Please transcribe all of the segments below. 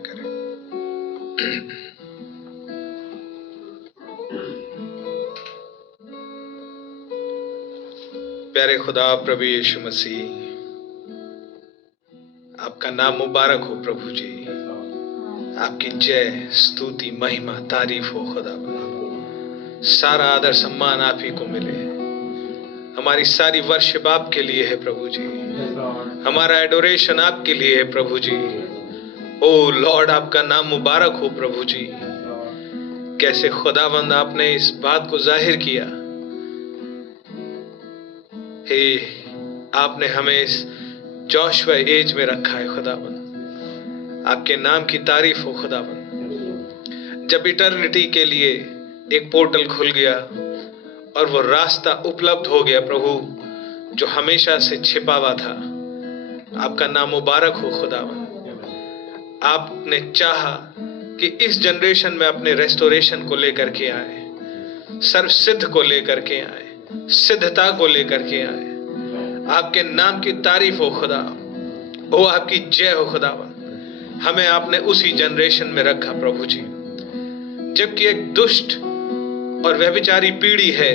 करें। प्यारे खुदा प्रभु यीशु मसीह, आपका नाम मुबारक हो प्रभु जी। आपकी जय, स्तुति, महिमा, तारीफ हो खुदा। सारा आदर सम्मान आप ही को मिले। हमारी सारी वर्शिप आपके लिए है प्रभु जी। हमारा एडोरेशन आपके लिए है प्रभु जी। ओ लॉर्ड, आपका नाम मुबारक हो प्रभु जी। कैसे खुदावंद आपने इस बात को जाहिर किया। हे, आपने हमें इस जोशुआ एज में रखा है खुदावंद। आपके नाम की तारीफ हो खुदावंद। जब इटर्निटी के लिए एक पोर्टल खुल गया और वो रास्ता उपलब्ध हो गया प्रभु, जो हमेशा से छिपा हुआ था। आपका नाम मुबारक हो खुदावंद। आपने चाहा कि इस जनरेशन में अपने रेस्टोरेशन को लेकर के आए, सर्वसिद्ध को लेकर के आए, सिद्धता को लेकर के आए। आपके नाम की तारीफ हो खुदा। ओ आपकी जय हो खुदावंद। हमें आपने उसी जनरेशन में रखा प्रभु जी, जबकि एक दुष्ट और व्यभिचारी पीढ़ी है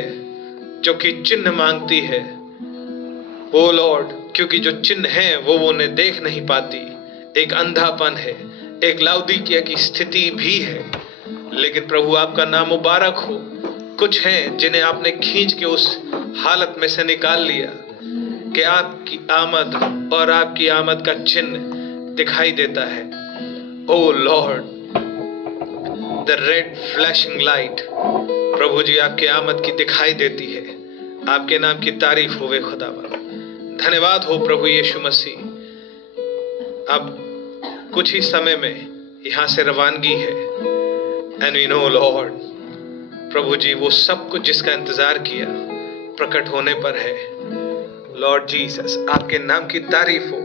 जो कि चिन्ह मांगती है। ओ लॉर्ड, क्योंकि जो चिन्ह है वो उन्हें देख नहीं पाती। एक अंधापन है, एक लाउदीकिया की स्थिति भी है। लेकिन प्रभु आपका नाम मुबारक हो। कुछ हैं जिन्हें आपने खींच के उस हालत में से निकाल लिया कि आपकी आमद और आपकी आमद का चिन्ह दिखाई देता है। O lord, the red flashing light प्रभु जी आपकी आमद की दिखाई देती है। आपके नाम की तारीफ होवे खुदावन। धन्यवाद हो प्रभु यीशु मसीह। अब कुछ ही समय में यहाँ से रवानगी है। एंड वी नो लॉर्ड, प्रभु जी वो सब कुछ जिसका इंतजार किया प्रकट होने पर है। लॉर्ड जीसस, आपके नाम की तारीफ हो।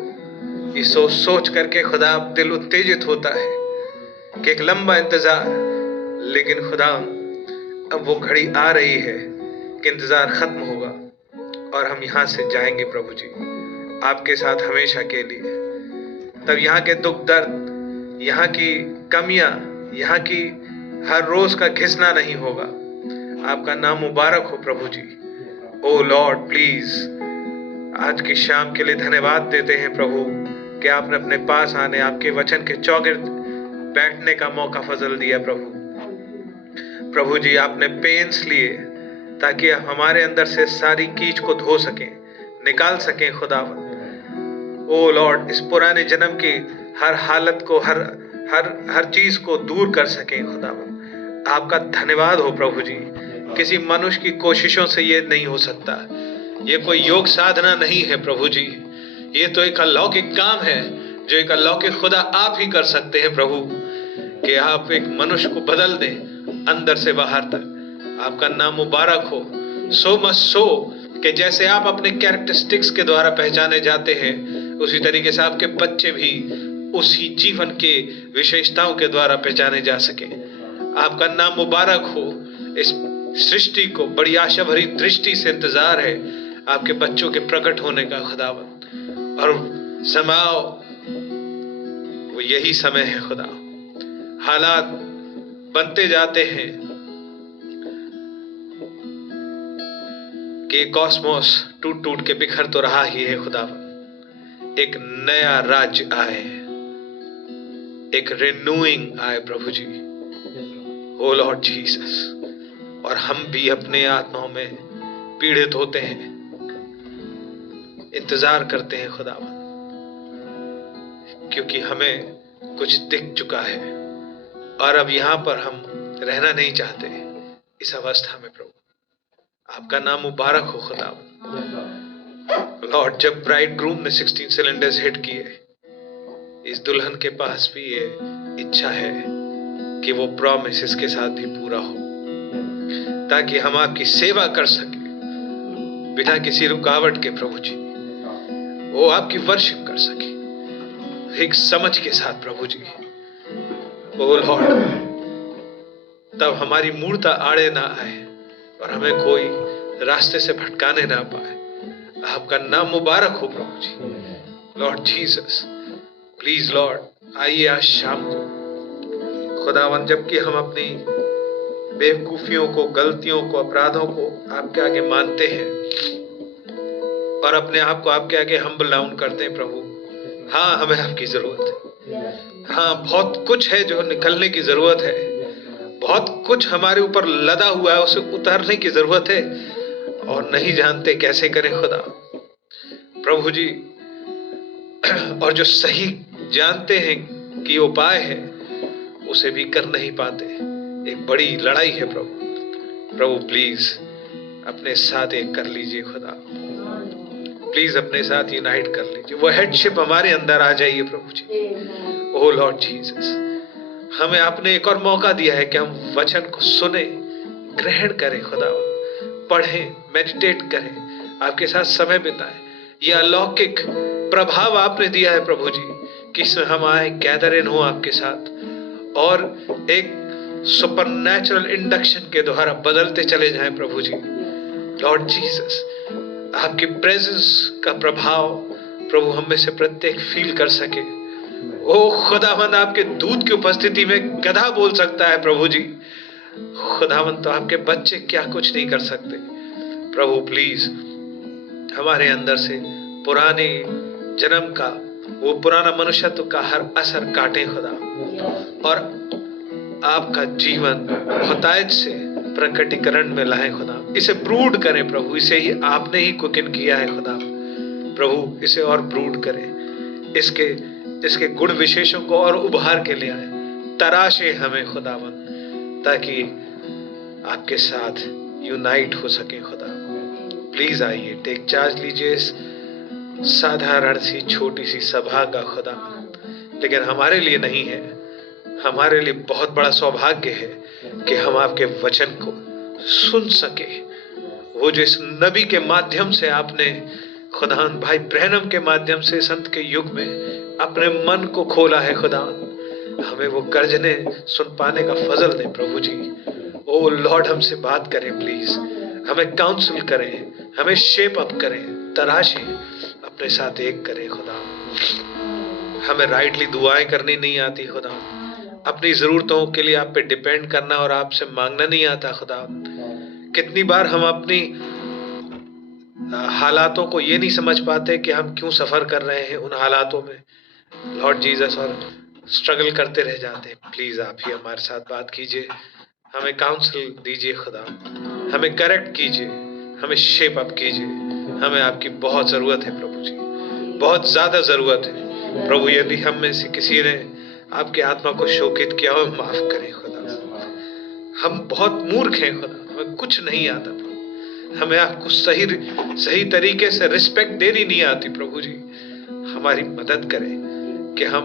ये सोच सोच करके खुदा दिल उत्तेजित होता है कि एक लंबा इंतजार, लेकिन खुदा अब वो घड़ी आ रही है कि इंतजार खत्म होगा और हम यहाँ से जाएंगे प्रभु जी आपके साथ हमेशा के लिए। तब यहाँ के दुख दर्द, यहाँ की कमियां, यहाँ की हर रोज का घिसना नहीं होगा। आपका नाम मुबारक हो प्रभु जी। ओ लॉर्ड प्लीज, आज की शाम के लिए धन्यवाद देते हैं प्रभु कि आपने अपने पास आने, आपके वचन के चौगिर्द बैठने का मौका फजल दिया प्रभु। प्रभु जी आपने पेन्स लिए ताकि आप हमारे अंदर से सारी कीच को धो सकें, निकाल सकें खुदावंद। ओ लॉर्ड, इस पुराने जन्म की हर हालत को, हर चीज को दूर कर सकें खुदावंद। आपका धन्यवाद हो प्रभु जी। किसी मनुष्य की कोशिशों से ये नहीं हो सकता। ये कोई योग साधना नहीं है प्रभु जी। ये तो एक अलौकिक काम है जो एक अलौकिक खुदा आप ही कर सकते हैं प्रभु, कि आप एक मनुष्य को बदल दें अंदर से बाहर तक। आपका नाम मुबारक हो। सो मच सो कि जैसे आप अपने कैरेक्टरिस्टिक्स के द्वारा पहचाने जाते हैं, उसी तरीके से आपके बच्चे भी उसी जीवन के विशेषताओं के द्वारा पहचाने जा सके। आपका नाम मुबारक हो। इस सृष्टि को बड़ी आशा भरी दृष्टि से इंतजार है आपके बच्चों के प्रकट होने का खुदावंद। और समाओ वो यही समय है खुदा। हालात बनते जाते हैं कि कॉस्मोस टूट टूट के बिखर तो रहा ही है खुदावंद। एक नया राज्य आए, एक रिन्यूइंग आए प्रभु जी। ओ लॉर्ड जीसस, और हम भी अपने आत्माओं में पीड़ित होते हैं, इंतजार करते हैं खुदावंद, क्योंकि हमें कुछ दिख चुका है और अब यहाँ पर हम रहना नहीं चाहते इस अवस्था में प्रभु। आपका नाम मुबारक हो खुदावंद। लॉर्ड, जब ब्राइड ग्रूम ने 16 सिलेंडर्स हिट किए, इस दुल्हन के पास भी ये इच्छा है कि वो प्रॉमिस इसके साथ भी पूरा हो, ताकि हम आपकी सेवा कर सके बिना किसी रुकावट के प्रभु जी। वो आपकी वर्शिप कर सके एक समझ के साथ प्रभु जी। ओ लॉर्ड, तब हमारी मूर्ता आड़े ना आए और हमें कोई रास्ते से भटकाने ना पाए। आपका नाम मुबारक हो प्रभु जी। लॉर्ड जीसस, प्लीज लॉर्ड, आइए आज शाम को खुदावन, जबकि हम अपनी बेवकूफियों को, गलतियों को, अपराधों को आपके आगे मानते हैं और अपने आप को आपके आगे हम्बल डाउन करते हैं प्रभु। हाँ, हमें आपकी जरूरत है। हाँ, बहुत कुछ है जो निकलने की जरूरत है, बहुत कुछ हमारे ऊपर लदा हुआ है, उसे उतारने की जरूरत है और नहीं जानते कैसे करें खुदा प्रभु जी। और जो सही जानते हैं कि उपाय है, उसे भी कर नहीं पाते। एक बड़ी लड़ाई है प्रभु। प्रभु प्लीज अपने साथ एक कर लीजिए खुदा, प्लीज अपने साथ यूनाइट कर लीजिए। वो हेडशिप हमारे अंदर आ जाइए प्रभु जी। ओह लॉर्ड जीसस, हमें आपने एक और मौका दिया है कि हम वचन को सुने, ग्रहण करें खुदा, पढ़ें, मेडिटेट करें, आपके साथ समय बिताएं। यह अलौकिक प्रभाव आपने दिया है प्रभु जी कि इसमें हम आए, गैदर इन हो आपके साथ और एक सुपरनैचुरल इंडक्शन के द्वारा बदलते चले जाएं प्रभु जी। लॉर्ड जीसस, आपकी प्रेजेंस का प्रभाव प्रभु हम में से प्रत्येक फील कर सके। ओ खुदावंद, आपके दूत की उपस्थिति में गधा बोल सकता है प्रभु जी। खुदावंद, तो आपके बच्चे क्या कुछ नहीं कर सकते प्रभु। प्लीज हमारे अंदर से पुराने जन्म का, वो पुराना मनुष्यत्व का हर असर काटे खुदा, और आपका जीवन बहुतायत से प्रकटीकरण में लाए खुदा। इसे ब्रूड करें प्रभु, इसे ही आपने ही कुकिन किया है खुदा प्रभु। इसे और ब्रूड करें, इसके गुण विशेषों को और उभार के ले आए, तराशे हमें खुदावन, ताकि आपके साथ यूनाइट हो सके खुदा। प्लीज आइए, टेक चार्ज लीजिए इस साधारण सी छोटी सी सभा का खुदा। लेकिन हमारे लिए नहीं है, हमारे लिए बहुत बड़ा सौभाग्य है कि हम आपके वचन को सुन सके। वो जो इस नबी के माध्यम से आपने खुदान, भाई ब्रैनम के माध्यम से संत के युग में अपने मन को खोला है खुदान, हमें वो गर्जने सुन पाने का फजल दे प्रभु जी। ओ लॉर्ड, हमसे बात करें प्लीज, हमें काउंसिल करें, हमें शेप अप करें, तराशें, अपने साथ एक करें खुदा। हमें राइटली दुआएं करनी नहीं आती खुदा, अपनी जरूरतों के लिए आप पे डिपेंड करना और आपसे मांगना नहीं आता खुदा। कितनी बार हम अपनी हालातों को ये नहीं समझ पाते कि हम क्यों सफर कर रहे हैं उन हालातों में, लॉर्ड जीसस, और स्ट्रगल करते रह जाते हैं। प्लीज आप ही हमारे साथ बात कीजिए, हमें काउंसिल दीजिए खुदा, हमें करेक्ट कीजिए, हमें शेप अप कीजिए। हमें आपकी बहुत जरूरत है प्रभु जी, बहुत ज्यादा जरूरत है प्रभु। यदि हम में से किसी ने आपके आत्मा को शोकित किया हो, माफ करें खुदा। हम बहुत मूर्ख हैं खुदा, हमें कुछ नहीं आता प्रभु, हमें आपको सही तरीके से रिस्पेक्ट देनी नहीं आती प्रभु जी। हमारी मदद करें कि हम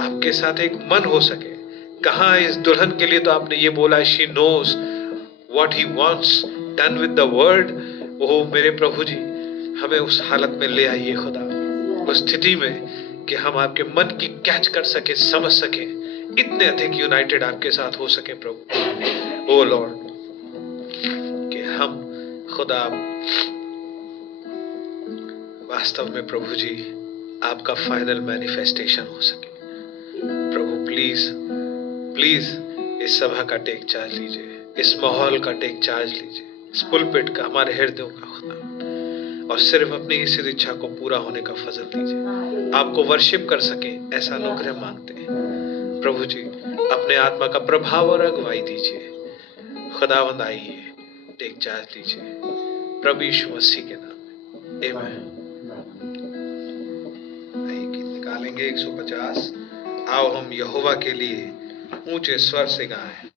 आपके साथ एक मन हो सके। कहाँ इस दुल्हन के लिए तो आपने ये बोला, she knows what he wants done with the word. ओह मेरे प्रभु जी, हमें उस हालत में ले आइए खुदा, उस स्थिति में कि हम आपके मन की कैच कर सके, समझ सके, इतने अधिक यूनाइटेड आपके साथ हो सके प्रभु। ओ लॉर्ड, कि हम खुदा वास्तव में प्रभु जी आपका फाइनल मैनिफेस्टेशन हो सके प्रभु। प्लीज प्लीज इस सभा का टेक चार्ज लीजिए, इस माहौल का टेक चार्ज लीजिए, इस पुलपिट का, हमारे हृदयों का खुदा, और सिर्फ अपनी इस इच्छा को पूरा होने का फजल दीजिए। आपको वर्शिप कर सके ऐसा अनुग्रह मांगते हैं प्रभु जी। अपने आत्मा का प्रभाव और अगुवाई दीजिए खुदावंद। आइए, टेक चार्ज लीजिए प्रभु यीशु मसीह के नाम में, आमीन। आइए गीत निकालेंगे 150। आओ हम यहोवा के लिए ऊंचे स्वर से गाएं।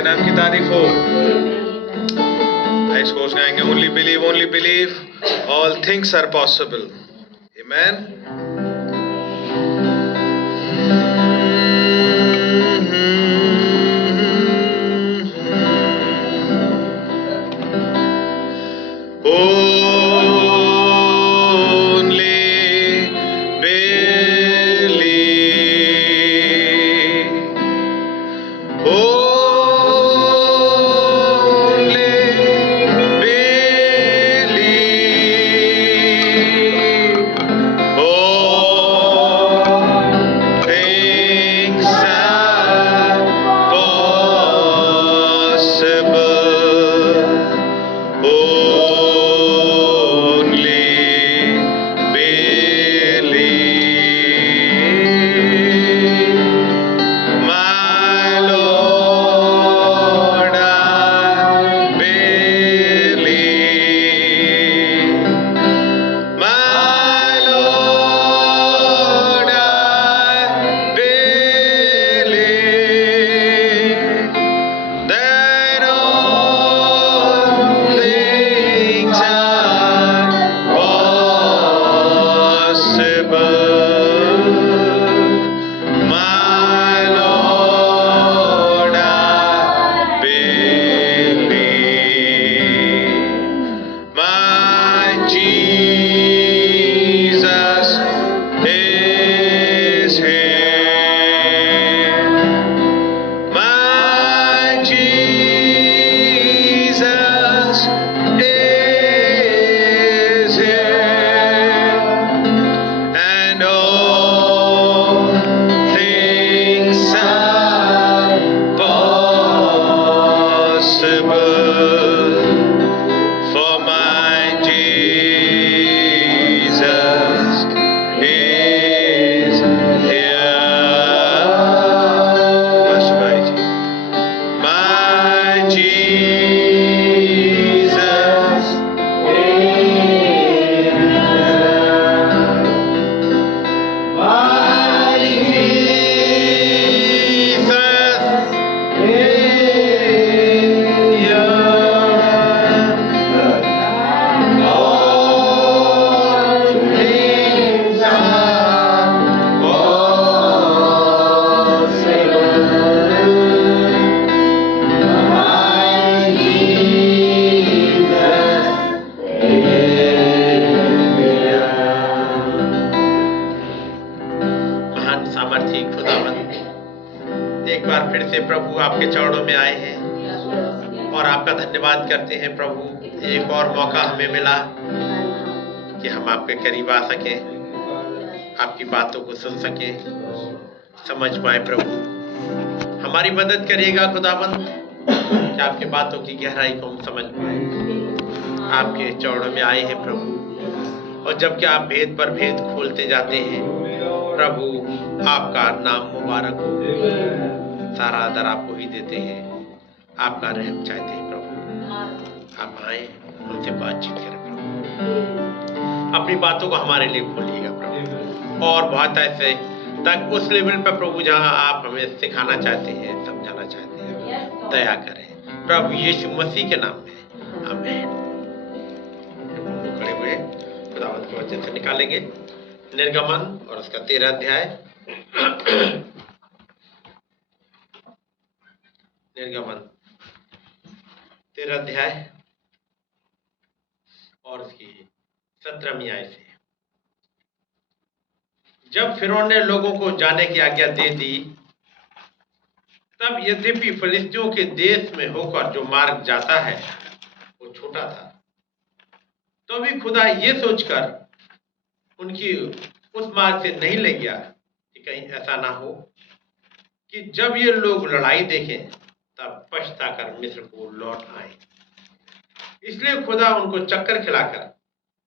आपके नाम की तारीफ हो। आइस कोर्स गाएंगे only believe all things are possible. आमेन। एक बार फिर से प्रभु आपके चरणों में आए हैं और आपका धन्यवाद करते हैं प्रभु। एक और मौका हमें मिला कि हम आपके करीब आ सकें, आपकी बातों को सुन सकें, समझ पाए। प्रभु हमारी मदद करिएगा खुदाबंद कि आपकी बातों की गहराई को हम समझ पाए। आपके चरणों में आए हैं प्रभु, और जबकि आप भेद पर भेद खोलते जाते हैं प्रभु, आपका नाम मुबारक हो। सारा आदर आपको ही देते हैं, आपका रहम चाहते हैं प्रभु। आप आए, हमसे बातचीत करें प्रभु, अपनी बातों को हमारे लिए खोलिएगा प्रभु, और बहुत ऐसे तक उस लेवल पर प्रभु जहां आप हमें सिखाना चाहते हैं, समझाना चाहते हैं, दया करें प्रभु यीशु मसीह के नाम में, आमीन। खड़े हुए खुदावंत के वचन से निकालेंगे निर्गमन और उसका 13 अध्याय। निर्गमन 13 अध्याय और उसकी 17वीं आयत से। जब फिरौन ने लोगों को जाने की आज्ञा दे दी, तब यद्यपि फिलिस्तियों के देश में होकर जो मार्ग जाता है वो छोटा था, तो भी खुदा ये सोचकर उनकी उस मार्ग से नहीं ले गया कि कहीं ऐसा ना हो कि जब ये लोग लड़ाई देखें तब पछताकर मिस्र को लौट आए। इसलिए खुदा उनको चक्कर खिलाकर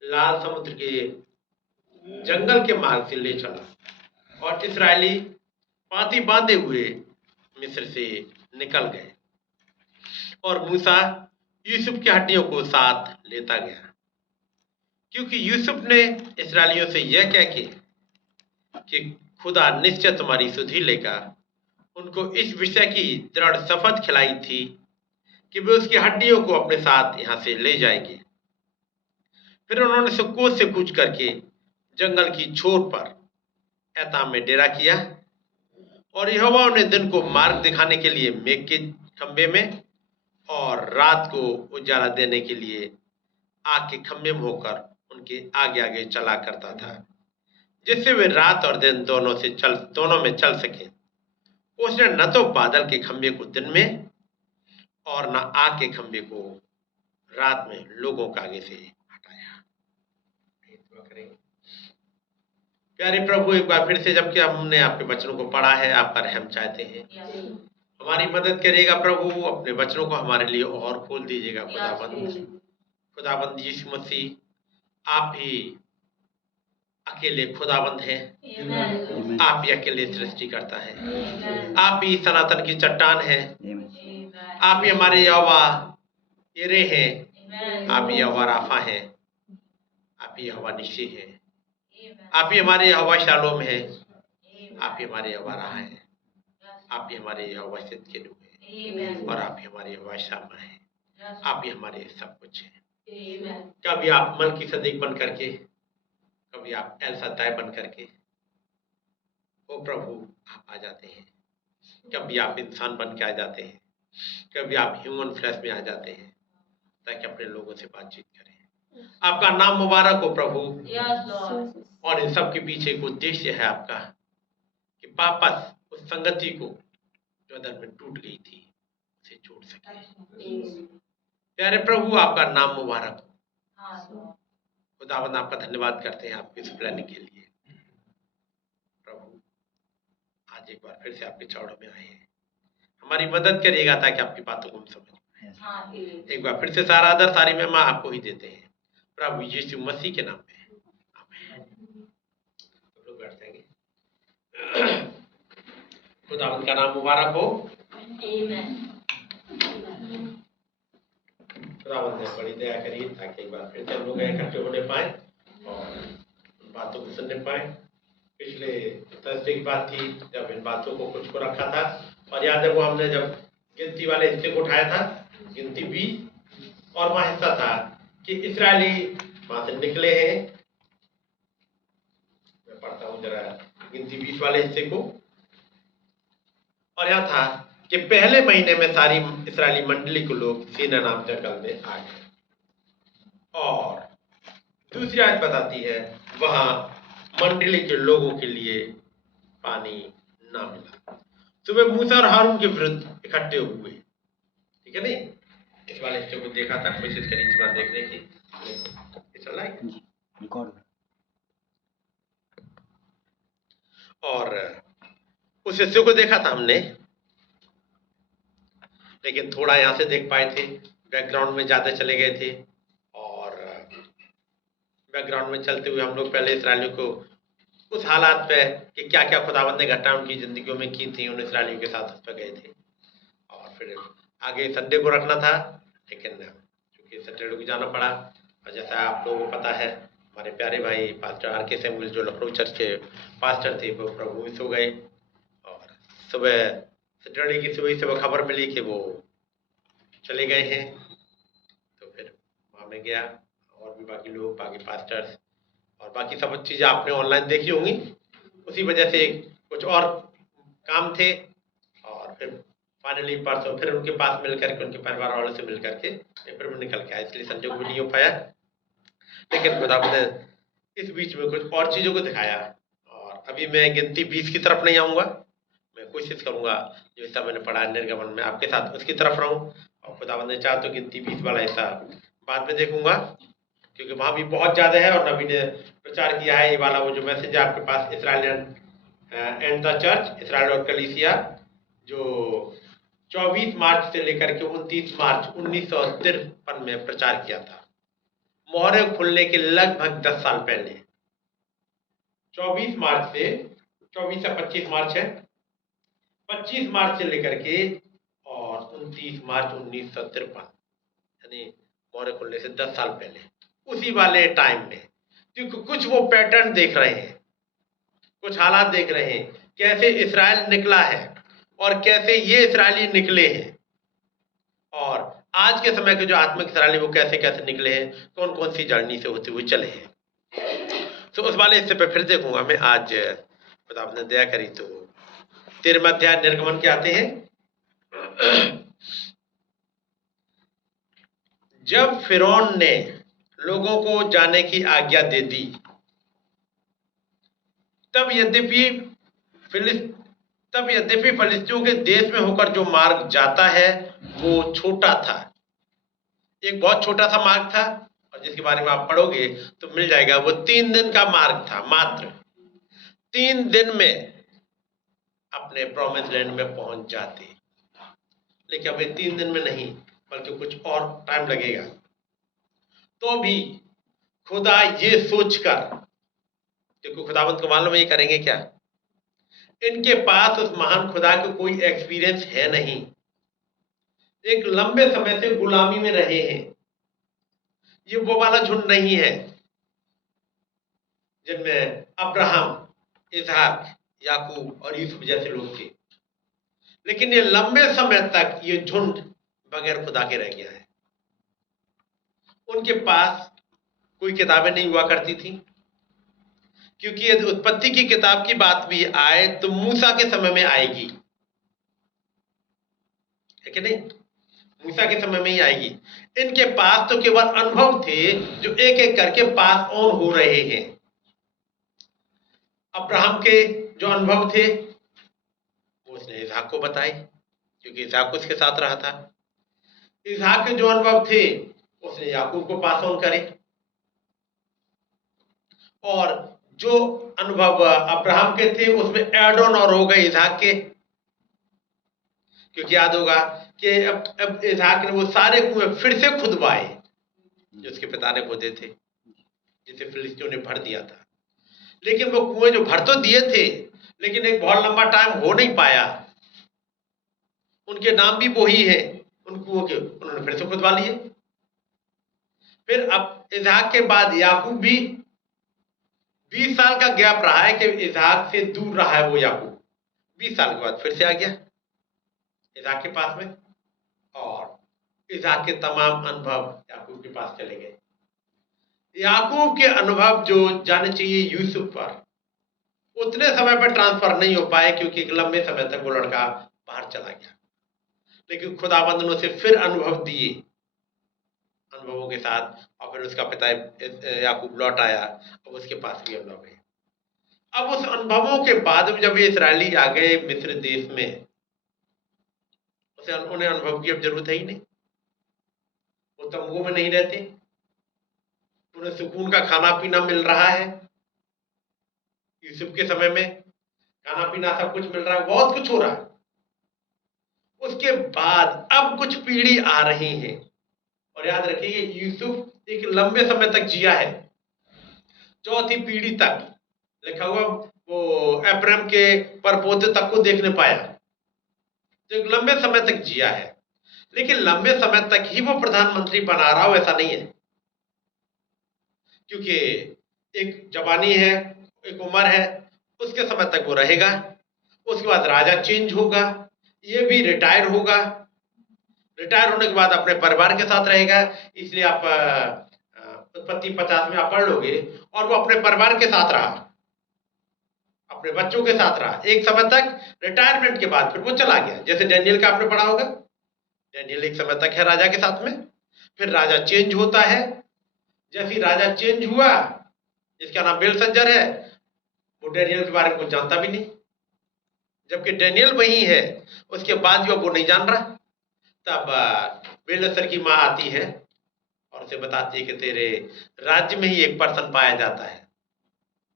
लाल समुद्र के जंगल के मार्ग से ले चला, और इस्राएली पांति बांधे हुए मिस्र से निकल गए। और मूसा यूसुफ की हड्डियों को साथ लेता गया, क्योंकि यूसुफ ने इस्राएलियों से यह कह के कि खुदा निश्चय तुम्हारी सुधि लेगा, उनको इस विषय की दृढ़ शपथ खिलाई थी कि वे उसकी हड्डियों को अपने साथ यहाँ से ले जाएंगे। फिर उन्होंने सुक्कोत से कूच करके जंगल की छोर पर एताम में डेरा किया और यहोवा उन्हें दिन को मार्ग दिखाने के लिए मेघ के खंभे में और रात को उजाला देने के लिए आग के खंभे में होकर उनके आगे आगे चला करता था, जिससे वे रात और दिन दोनों में चल सके। उसने न तो बादल के खंभे को दिन में और न आग के खंभे को रात में लोगों के आगे से हटाया। प्यारे प्रभु, एक बार फिर से जबकि हमने आपके वचनों को पढ़ा है, आपका रहम चाहते हैं, हमारी मदद करिएगा प्रभु। अपने वचनों को हमारे लिए और खोल दीजिएगा खुदाबंद यीशु मसीह, आप ही अकेले खुदाबंद हैं, आप ही अकेले सृष्टि करता है, आप ही सनातन की चट्टान है, आप ही हमारे यहोवा यिरे हैं, आप ही यहोवा राफा हैं, आप ही यहोवा निशी हैं, आप ही हमारे यहोवा शालोम है, आप ही हमारे यहोवा राह है, आप ही हमारे यहोवा सिद्किनु है, और आप ही हमारे यहोवा शामा है, आप ही हमारे सब कुछ है। कभी आप मन की सदीक बन करके, कभी आप एल सद्दाई बन करके, ओ प्रभु आप आ जाते हैं। कभी आप इंसान बन के आ जाते हैं, कभी आप ह्यूमन फ्लैश में आ जाते हैं ताकि अपने लोगों से बातचीत करें। आपका नाम मुबारक हो प्रभु। और इन सब के पीछे एक उद्देश्य है आपका कि वापस उस संगति को जो अंदर में टूट गई थी उसे जोड़ सके। प्यारे प्रभु, आपका नाम मुबारक हो। खुदावंद आपका धन्यवाद करते हैं आपके इस प्लानिंग के लिए। प्रभु आज एक बार फिर से आपके चौड़ों में आए हैं, हमारी मदद करिएगा ताकि आपकी बातों को हम समझ पाए। एक बार फिर से सारा आदर सारी महिमा आपको ही देते हैं प्रभु यीशु मसीह के नाम में, आमीन। हम लोग बैठ जाएंगे। खुदावंद का नाम मुबारक हो। खुदावंद ने बड़ी दया करी ताकि एक बार फिर से हम लोग इकट्ठे होने पाए और बातों को सुनने पाए। पिछले थर्सडे की बात थी जब इन बातों को कुछ को रखा था, और याद है वो हमने जब गिनती वाले हिस्से को उठाया था, गिनती 20, और वहाँ हिस्सा था कि इस्राएली वहां से निकले हैं। मैं पढ़ता हूँ जरा गिनती 20 वाले हिस्से को, और यहाँ था कि पहले महीने में सारी इस्राएली मंडली को लोग सीना नाम जंगल में आ गए। और दूसरी आयत बताती है वहां मंडली के लोगों के लिए पानी ना मिला। सुबह मूसा और हारून के विरुद्ध इकट्ठे हुए, ठीक है नहीं? इस वाले हिस्से को देखा था, कोशिश करी इस बार देखने की। चल रहा है और उस हिस्से को देखा था हमने, लेकिन थोड़ा यहाँ से देख पाए थे, बैकग्राउंड में ज्यादा चले गए थे। और बैकग्राउंड में चलते हुए हम लोग पहले इसराइलियों को उस हालात पे कि क्या क्या खुदावंद ने घटना उनकी जिंदगियों में की थी, उन इसराइलियों के साथ उस पर गए थे। और फिर आगे संडे को रखना था, लेकिन क्योंकि सैटरडे को जाना पड़ा। और जैसा आप लोगों को पता है, हमारे प्यारे भाई पास्टर आर के सैमुअल जो लखनऊ चर्च के पास्टर थे, वो प्रभु मिस हो गए। और सुबह सैटरडे की सुबह खबर मिली कि वो चले गए हैं। तो फिर वहाँ में गया, और भी बाकी लोग, बाकी पास्टर्स और बाकी सब चीज़ें आपने ऑनलाइन देखी होंगी। उसी वजह से कुछ और काम थे, और फिर फाइनली परसों फिर उनके पास मिल करके, उनके परिवार वालों से मिल करके पेपर में निकल के आया, इसलिए संजोग भी नहीं हो पाया। लेकिन खुदा ने इस बीच में कुछ और चीज़ों को दिखाया। और अभी मैं गिनती 20 की तरफ नहीं आऊँगा, मैं कोशिश करूँगा जो हिस्सा मैंने पढ़ा निर्गमन में आपके साथ उसकी तरफ रहूँ। और खुदावंद ने चाहा तो गिनती 20 वाला हिस्सा बाद में देखूंगा, क्योंकि वहाँ भी बहुत ज़्यादा है। और नबी ने प्रचार किया है ये वाला वो जो मैसेज है आपके पास, Israel and the church, Israel और कलीसिया, जो 24 मार्च से लेकर के 29 मार्च 1953 में प्रचार किया था, मोहरें खुलने के लगभग 10 साल पहले। 24 मार्च से 24 या 25 मार्च है, 25 मार्च से लेकर के और 29 मार्च 1953, यानी मोहरें खुलने से 10 साल पहले, उसी वाले टाइम में। क्योंकि कुछ वो पैटर्न देख रहे हैं, कुछ हालात देख रहे हैं, कैसे इस्राएल निकला है, और कैसे ये इस्राएली निकले हैं, और आज के समय के जो आत्मिक इस्राएली वो कैसे कैसे निकले हैं, कौन कौन सी जर्नी से होते हुए चले हैं। तो उस वाले हिस्से पे फिर देखूंगा मैं। आज खुदा आपने दया करी तो 13वां अध्याय निर्गमन के आते हैं। जब फिरौन ने लोगों को जाने की आज्ञा दे दी, तब यद्यपि फलिस्तियों के देश में होकर जो मार्ग जाता है वो छोटा था, एक बहुत छोटा सा मार्ग था, और जिसके बारे में आप पढ़ोगे तो मिल जाएगा। वो 3 दिन का मार्ग था, मात्र 3 दिन में अपने प्रॉमिस लैंड में पहुंच जाते। लेकिन अब ये 3 दिन में नहीं, बल्कि कुछ और टाइम लगेगा। तो भी खुदा ये सोचकर, देखो खुदावंत को मालूम है ये करेंगे क्या, इनके पास उस महान खुदा को कोई एक्सपीरियंस है नहीं, एक लंबे समय से गुलामी में रहे हैं। ये वो वाला झुंड नहीं है जिनमें अब्राहम, इसहाक, याकूब और यूसुफ जैसे लोग थे, लेकिन ये लंबे समय तक ये झुंड बगैर खुदा के रह गया है। उनके पास कोई किताबें नहीं हुआ करती थी, क्योंकि यदि उत्पत्ति की किताब की बात भी आए तो मूसा के समय में आएगी, है कि नहीं? मूसा के समय में ही आएगी। इनके पास तो केवल अनुभव थे जो एक एक करके पास ऑन हो रहे हैं। अब्राहम के जो अनुभव थे वो उसने इसहाक को बताए, क्योंकि इसहाक उसके साथ रहा था। इसहाक के जो अनुभव थे उसने याकूब को पास ऑन करे, और जो अनुभव अब्राहम के थे उसमें ऐड ऑन और हो गए इसहाक के, क्योंकि याद होगा कि अब इसहाक ने वो सारे कुएं फिर से खुदवाए जो उसके पिता ने खोदे थे, जिसे फिलिस्तीनियों ने भर दिया था। लेकिन वो कुएं जो भर तो दिए थे, लेकिन एक बहुत लंबा टाइम हो नहीं पाया। उनके नाम भी वही है, उन कुओं के उन्होंने फिर से खुदवा लिए। फिर अब इसहाक के बाद याकूब भी 20 साल का गैप रहा है कि इसहाक से दूर रहा है वो याकूब। 20 साल के बाद फिर से आ गया इसहाक के पास में, और इसहाक के तमाम अनुभव याकूब के पास चले गए। याकूब के अनुभव जो जाने चाहिए यूसुफ पर, उतने समय पर ट्रांसफर नहीं हो पाए, क्योंकि एक लंबे समय तक वो लड़का बाहर चला गया। लेकिन खुदाबंद ने उसे फिर अनुभव दिए, अनुभवों के साथ, और फिर उसका पिता याकूब लौट आया, अब उसके पास भी अनुभव है। अब उस अनुभवों के बाद जब ये इस्राएली आ गए मिस्र देश में, उसे उन्हें अनुभव की अब जरूरत है ही नहीं। वो तंबुओं में नहीं रहते, उन्हें सुकून का खाना पीना मिल रहा है। यूसुफ के समय में खाना पीना सब कुछ मिल रहा है, बहुत कुछ हो रहा है। उसके बाद अब कुछ पीढ़ी आ रही है, और याद रखिए यूसुफ एक लंबे समय तक जिया है, 4थी पीढ़ी तक। लिखा हुआ वो अब्राहम के परपोते तक को देखने पाया, जो एक लंबे समय तक जिया है। लेकिन लंबे समय तक ही वो प्रधानमंत्री बना रहा हो ऐसा नहीं है, क्योंकि एक जवानी है, एक उम्र है, उसके समय तक वो रहेगा। उसके बाद राजा चेंज होगा, ये भी रिटायर होगा। रिटायर होने के बाद अपने परिवार के साथ रहेगा। इसलिए आप उत्पत्ति 50 में आप पढ़ लोगे, और वो अपने परिवार के साथ रहा, अपने बच्चों के साथ रहा एक समय तक। रिटायरमेंट के बाद फिर वो चला गया। जैसे डैनियल का आपने पढ़ा होगा, डैनियल एक समय तक है राजा के साथ में, फिर राजा चेंज होता है। जैसे ही राजा चेंज हुआ, जिसका नाम बेलशस्सर है, वो डैनियल के बारे में कुछ जानता भी नहीं, जबकि डैनियल वही है, उसके बाद भी वो नहीं जान रहा। तब बेलशस्सर की माँ आती है और उसे बताती है कि तेरे राज्य में ही एक पर्सन पाया जाता है,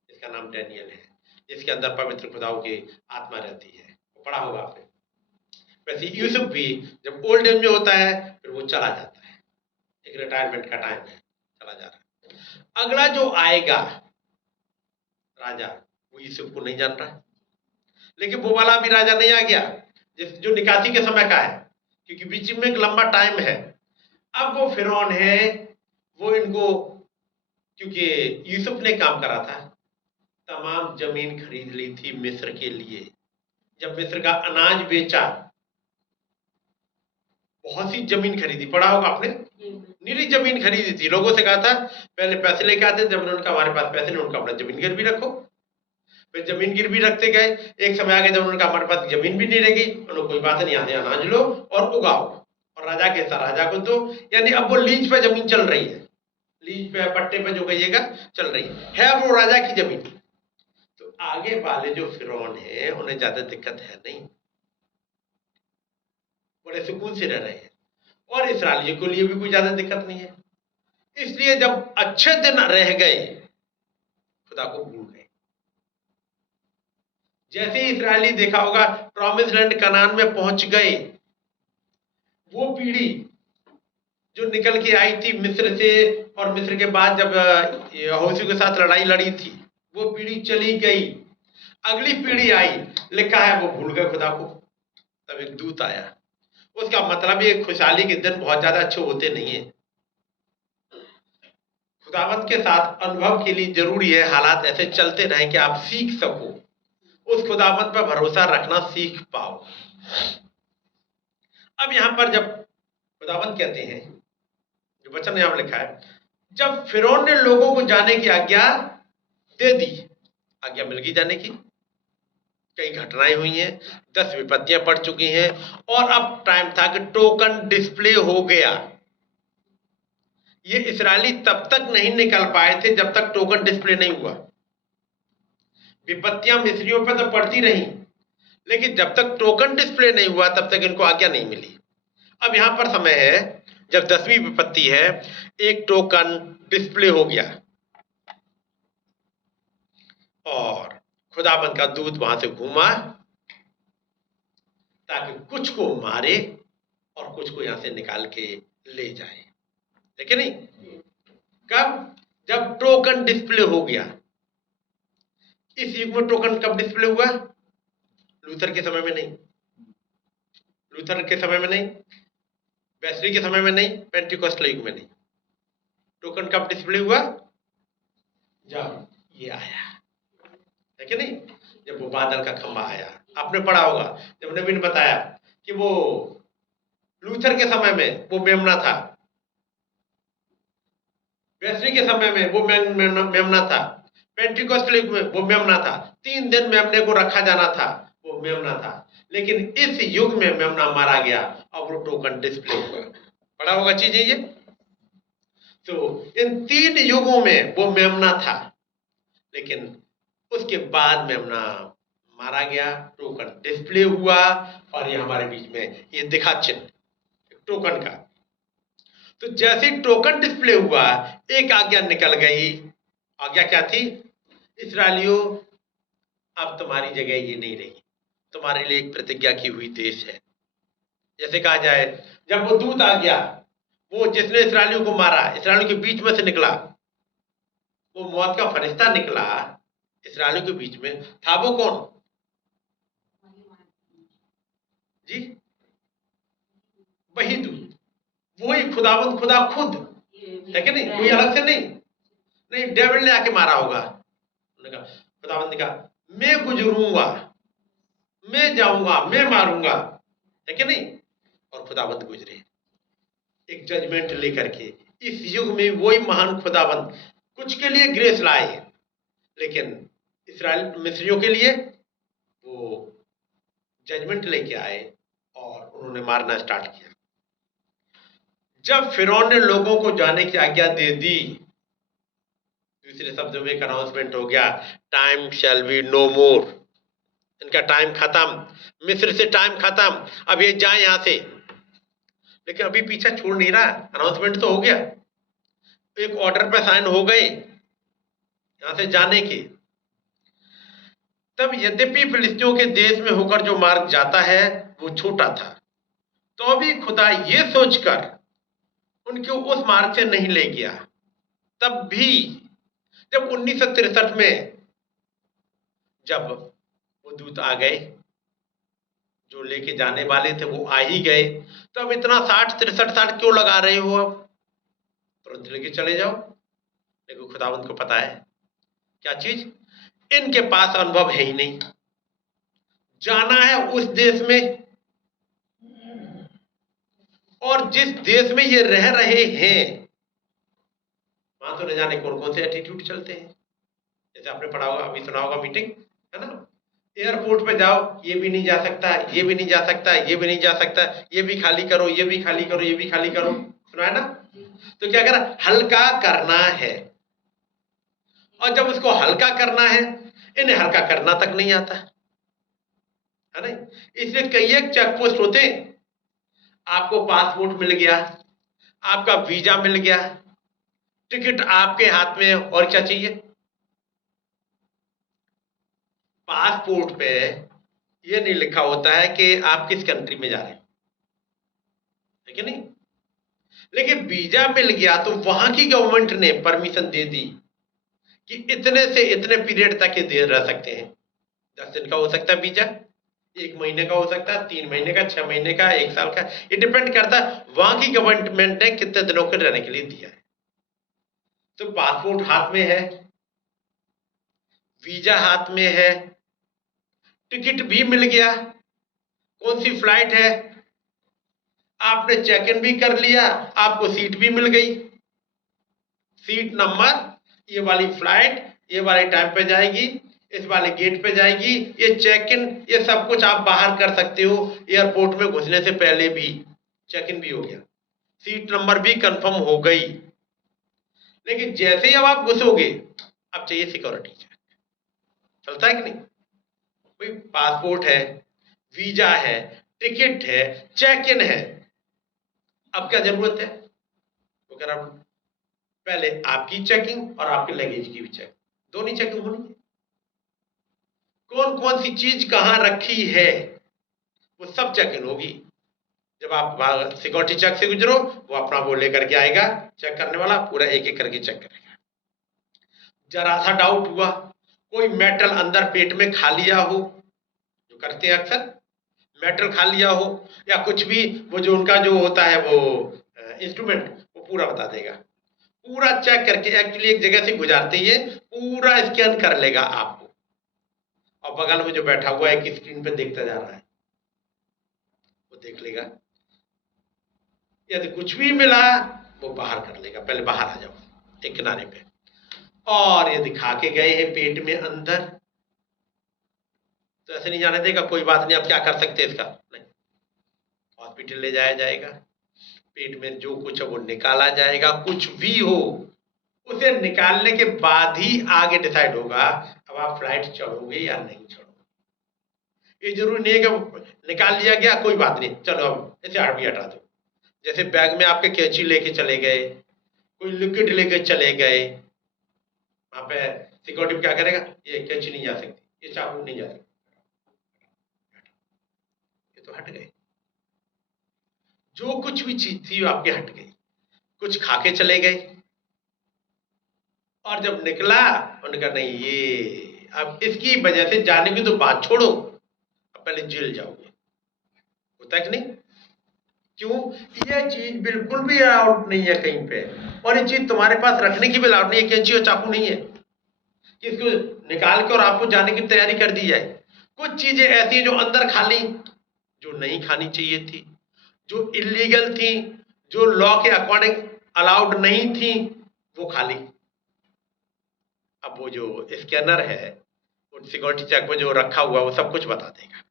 जिसका नाम डैनियल है, जिसके अंदर पवित्र खुदाओं की आत्मा रहती है। पढ़ा होगा आपने। वैसे यूसुफ भी जब ओल्ड एज में होता है, फिर वो चला जाता है, एक रिटायरमेंट का टाइम है, चला जा रहा है। अगला जो आएगा राजा, वो यूसुफ को नहीं जान रहा, लेकिन वो वाला भी राजा नहीं आ गया जो निकासी के समय का है, क्योंकि बीच में एक लंबा टाइम है। अब वो फिरौन है, वो इनको, क्योंकि यूसुफ ने काम करा था, तमाम जमीन खरीद ली थी मिस्र के लिए, जब मिस्र का अनाज बेचा, बहुत सी जमीन खरीदी, पढ़ा होगा आपने, नीली जमीन खरीदी थी। लोगों से कहा था पहले पैसे लेके आते, जब उन्होंने कहा हमारे पास पैसे नहीं, उनका अपना जमीन गिरवी रखो। फिर जमीन गिरवी रखते गए, एक समय आ गया जब उन्होंने कहा हमारे पास जमीन भी नहीं रहेगी, उन्होंने कोई बात नहीं, यहाँ से अनाज लो और उगाओ और राजा के साथ राजा को दो। यानी अब वो लीज पे जमीन चल रही है, लीज पे पट्टे पे जो कहिएगा चल रही है वो राजा की जमीन। तो आगे वाले जो फिरौन है उन्हें ज्यादा दिक्कत है नहीं, बड़े सुकून से रह रहे हैं, और इसराइलियों के लिए भी कोई ज्यादा दिक्कत नहीं है। इसलिए जब अच्छे दिन रह गए, खुदा को भूल गए। जैसे ही इसराइली देखा होगा प्रॉमिस लैंड कनान में पहुंच गए, वो पीढ़ी जो निकल के आई थी मिस्र से, और मिस्र के बाद जब यहोशू के साथ लड़ाई लड़ी थी, वो पीढ़ी चली गई, अगली पीढ़ी आई, लिखा है वो भूल गए खुदा को। तब एक दूत आया। उसका मतलब ये खुशहाली के दिन बहुत ज्यादा अच्छे होते नहीं है। खुदावंत के साथ अनुभव के लिए जरूरी है हालात ऐसे चलते रहे कि आप सीख सको, उस खुदावंत पर भरोसा रखना सीख पाओ। अब यहां पर जब खुदावंत कहते हैं, जो वचन यहां लिखा है, जब फिरौन ने लोगों को जाने की आज्ञा दे दी, आज्ञा मिल गई जाने की, कई घटनाएं हुई हैं, 10 विपत्तियां पड़ चुकी हैं, और अब टाइम था कि टोकन डिस्प्ले हो गया। ये इसराइली तब तक नहीं निकल पाए थे जब तक टोकन डिस्प्ले नहीं हुआ। विपत्तियां मिस्रियों पर तो पड़ती रही, लेकिन जब तक टोकन डिस्प्ले नहीं हुआ तब तक इनको आज्ञा नहीं मिली। अब यहां पर समय है जब 10वीं विपत्ति है, एक टोकन डिस्प्ले हो गया और खुदाबंद का दूत वहां से घूमा ताकि कुछ को मारे और कुछ को यहां से निकाल के ले जाए, है कि नहीं? कब? जब टोकन डिस्प्ले हो गया। इस युग में टोकन कब डिस्प्ले हुआ? लूथर के समय में नहीं, लूथर के समय में नहीं, वेस्ली के समय में नहीं, पेंटिकॉस्टल युग में नहीं। टोकन कब डिस्प्ले हुआ? जब ये आया, है कि नहीं? जब वो बादल का खंभा आया। आपने पढ़ा होगा जब नबी ने बताया कि वो लूथर के समय में वो मेमना था, वेस्ली के समय में वो मेमना था, पेंटिकॉस्टल युग में वो मेमना था। 3 दिन मेमने को रखा जाना था, वो मेमना था। लेकिन इस युग में मेमना मारा गया और वो टोकन डिस्प्ले हुआ। पढ़ा होगा चीजें ये। तो इन 3 युगों में वो मेमना था, लेकिन उसके बाद मेमना मारा गया, टोकन डिस्प्ले हुआ, और ये हमारे बीच में ये दिखा चिन्ह टोकन का। तो जैसे टोकन डिस्प्ले हुआ, एक आज्ञा निकल गई। आज्ञा क्या थी? इस्राएलियों, अब तुम्हारी जगह ये नहीं रही, तुम्हारे लिए एक प्रतिज्ञा की हुई देश है। जैसे कहा जाए, जब वो दूत आ गया, वो जिसने इस्राएलियों को मारा, इस्राएलियों के बीच में से निकला, वो मौत का फरिश्ता निकला इस्राएलियों के बीच में था। वो कौन जी? वही दूत, वही खुदावंद, खुदा खुद, है कि नहीं? कोई अलग से नहीं, डेविड ने आके मारा होगा। उन्होंने कहा, खुदावंद ने कहा, मैं गुजरूंगा, मैं जाऊंगा, मैं मारूंगा, है कि नहीं? और खुदावंद गुजरे एक जजमेंट लेकर के। इस युग में वही महान खुदावंद कुछ के लिए ग्रेस लाए, लेकिन इस्राएल मिस्रियों के लिए वो जजमेंट लेके आए और उन्होंने मारना स्टार्ट किया। जब फिरौन ने लोगों को जाने की आज्ञा दे दी, दूसरे शब्दों में एक अनाउंसमेंट हो गया, टाइम शैल बी नो मोर। इनका टाइम खत्म, मिस्र से टाइम खत्म, अब ये जाए यहां से। लेकिन अभी पीछा छोड़ नहीं रहा, अनाउंसमेंट तो हो गया, एक ऑर्डर पे साइन हो गए यहां से जाने के। तब यद्यपि फिलिस्तियों के देश में होकर जो मार्ग जाता है वो छोटा था, तो भी खुदा ये सोचकर उनके उस मार्ग से नहीं ले गया। तब भी जब 1963 में जब वो दूत आ गए, जो लेके जाने वाले थे वो आ ही गए, तो अब इतना 60-63 साल क्यों लगा रहे हो? अब तुरंत लेके चले जाओ। लेकिन खुदावंत को पता है क्या चीज? इनके पास अनुभव है ही नहीं। जाना है उस देश में, और जिस देश में ये रह रहे हैं वहां तो न जाने कौन कौन से एटीट्यूड चलते हैं। जैसे आपने पढ़ा होगा, अभी सुना होगा मीटिंग, है ना, एयरपोर्ट पे जाओ, ये भी नहीं जा सकता, ये भी नहीं जा सकता, ये भी नहीं जा सकता, ये भी खाली करो, ये भी खाली करो, ये भी खाली करो, सुना है ना। तो क्या करा, हल्का करना है, और जब उसको हल्का करना है, इन्हें हल्का करना तक नहीं आता है ना। इसलिए कई एक चेक पोस्ट होते हैं, आपको पासपोर्ट मिल गया, आपका वीजा मिल गया, टिकट आपके हाथ में है, और क्या चाहिए। पासपोर्ट पे ये नहीं लिखा होता है कि आप किस कंट्री में जा रहे हैं, है कि नहीं। लेकिन वीजा मिल गया तो वहां की गवर्नमेंट ने परमिशन दे दी कि इतने से इतने पीरियड तक ये दे रह सकते हैं। 10 दिन का हो सकता है वीजा, 1 महीने का हो सकता है, 3 महीने का, 6 महीने का, 1 साल का, ये डिपेंड करता है वहां की गवर्नमेंट ने कितने दिनों के रहने के लिए दिया है। तो पासपोर्ट हाथ में है, वीजा हाथ में है, टिकट भी मिल गया, कौन सी फ्लाइट है, आपने चेक इन भी कर लिया, आपको सीट भी मिल गई, सीट नंबर, ये वाली फ्लाइट ये वाले टाइम पे जाएगी, इस वाले गेट पे जाएगी, ये चेक इन, ये सब कुछ आप बाहर कर सकते हो। एयरपोर्ट में घुसने से पहले भी चेक इन भी हो गया, सीट नंबर भी कंफर्म हो गई। लेकिन जैसे ही अब आप घुसोगे, अब चाहिए सिक्योरिटी चेक। चलता है कि नहीं भाई, पासपोर्ट है, वीजा है, टिकट है, चेक इन है, अब क्या जरूरत है, तो कह रहा पहले आपकी चेकिंग और आपके लगेज की भी चेक, दोनों चेकिंग होनी है। कौन कौन सी चीज कहां रखी है वो सब चेकिंग होगी। जब आप सिक्योरिटी चेक से गुजरो, वो अपना वो लेकर के आएगा, चेक करने वाला पूरा एक एक करके चेक करेगा। जरा सा डाउट हुआ, कोई मेटल अंदर पेट में खा लिया हो, जो करते हैं अक्सर, मेटल खा लिया हो या कुछ भी, वो जो उनका जो होता है वो इंस्ट्रूमेंट, वो पूरा बता देगा, पूरा चेक करके एक्चुअली एक जगह से गुजारते ही पूरा स्कैन कर लेगा आपको, और बगल में जो बैठा हुआ है एक स्क्रीन पे देखता जा रहा है, वो देख लेगा। यदि कुछ भी मिला वो बाहर कर लेगा, पहले बाहर आ जाओ एक किनारे पे, और यदि खा के गए हैं पेट में अंदर, तो ऐसे नहीं जाने देगा, कोई बात नहीं, आप क्या कर सकते हैं इसका, नहीं, हॉस्पिटल ले जाया जाएगा, पेट में जो कुछ है वो निकाला जाएगा, कुछ भी हो उसे निकालने के बाद ही आगे डिसाइड होगा अब आप फ्लाइट चढ़ोगे या नहीं चढ़ोगे। ये जरूरी नहीं है कि निकाल लिया गया कोई बात नहीं, चलो अब इसे भी हटा दो। जैसे बैग में आपके कैंची लेके चले गए, कोई लिक्विड लेके चले गए, वहां पे सिक्योरिटी क्या करेगा, ये कैंची नहीं जा सकती, ये चाकू नहीं जा सकती, ये तो हट गए। जो कुछ भी चीज थी वो आपके हट गई, कुछ खा के चले गए, और जब निकला उन्होंने कहा नहीं, ये अब इसकी वजह से जाने की तो बात छोड़ो, अब पहले जेल जाओगे। होता है कि नहीं, क्यों, ये चीज बिल्कुल भी अलाउड नहीं है कहीं पे, और ये चीज तुम्हारे पास रखने की भी अलाउड नहीं है, कैंची और चाकू नहीं है कि इसको निकाल के और आपको जाने की तैयारी कर दी जाए। कुछ चीजें ऐसी हैं जो अंदर खाली, जो नहीं खानी चाहिए थी, जो इलीगल थी, जो लॉ के अकॉर्डिंग अलाउड नहीं थी, वो खाली। अब वो जो स्कैनर है, वो सिक्योरिटी चेक में जो रखा हुआ वो सब कुछ बता देगा।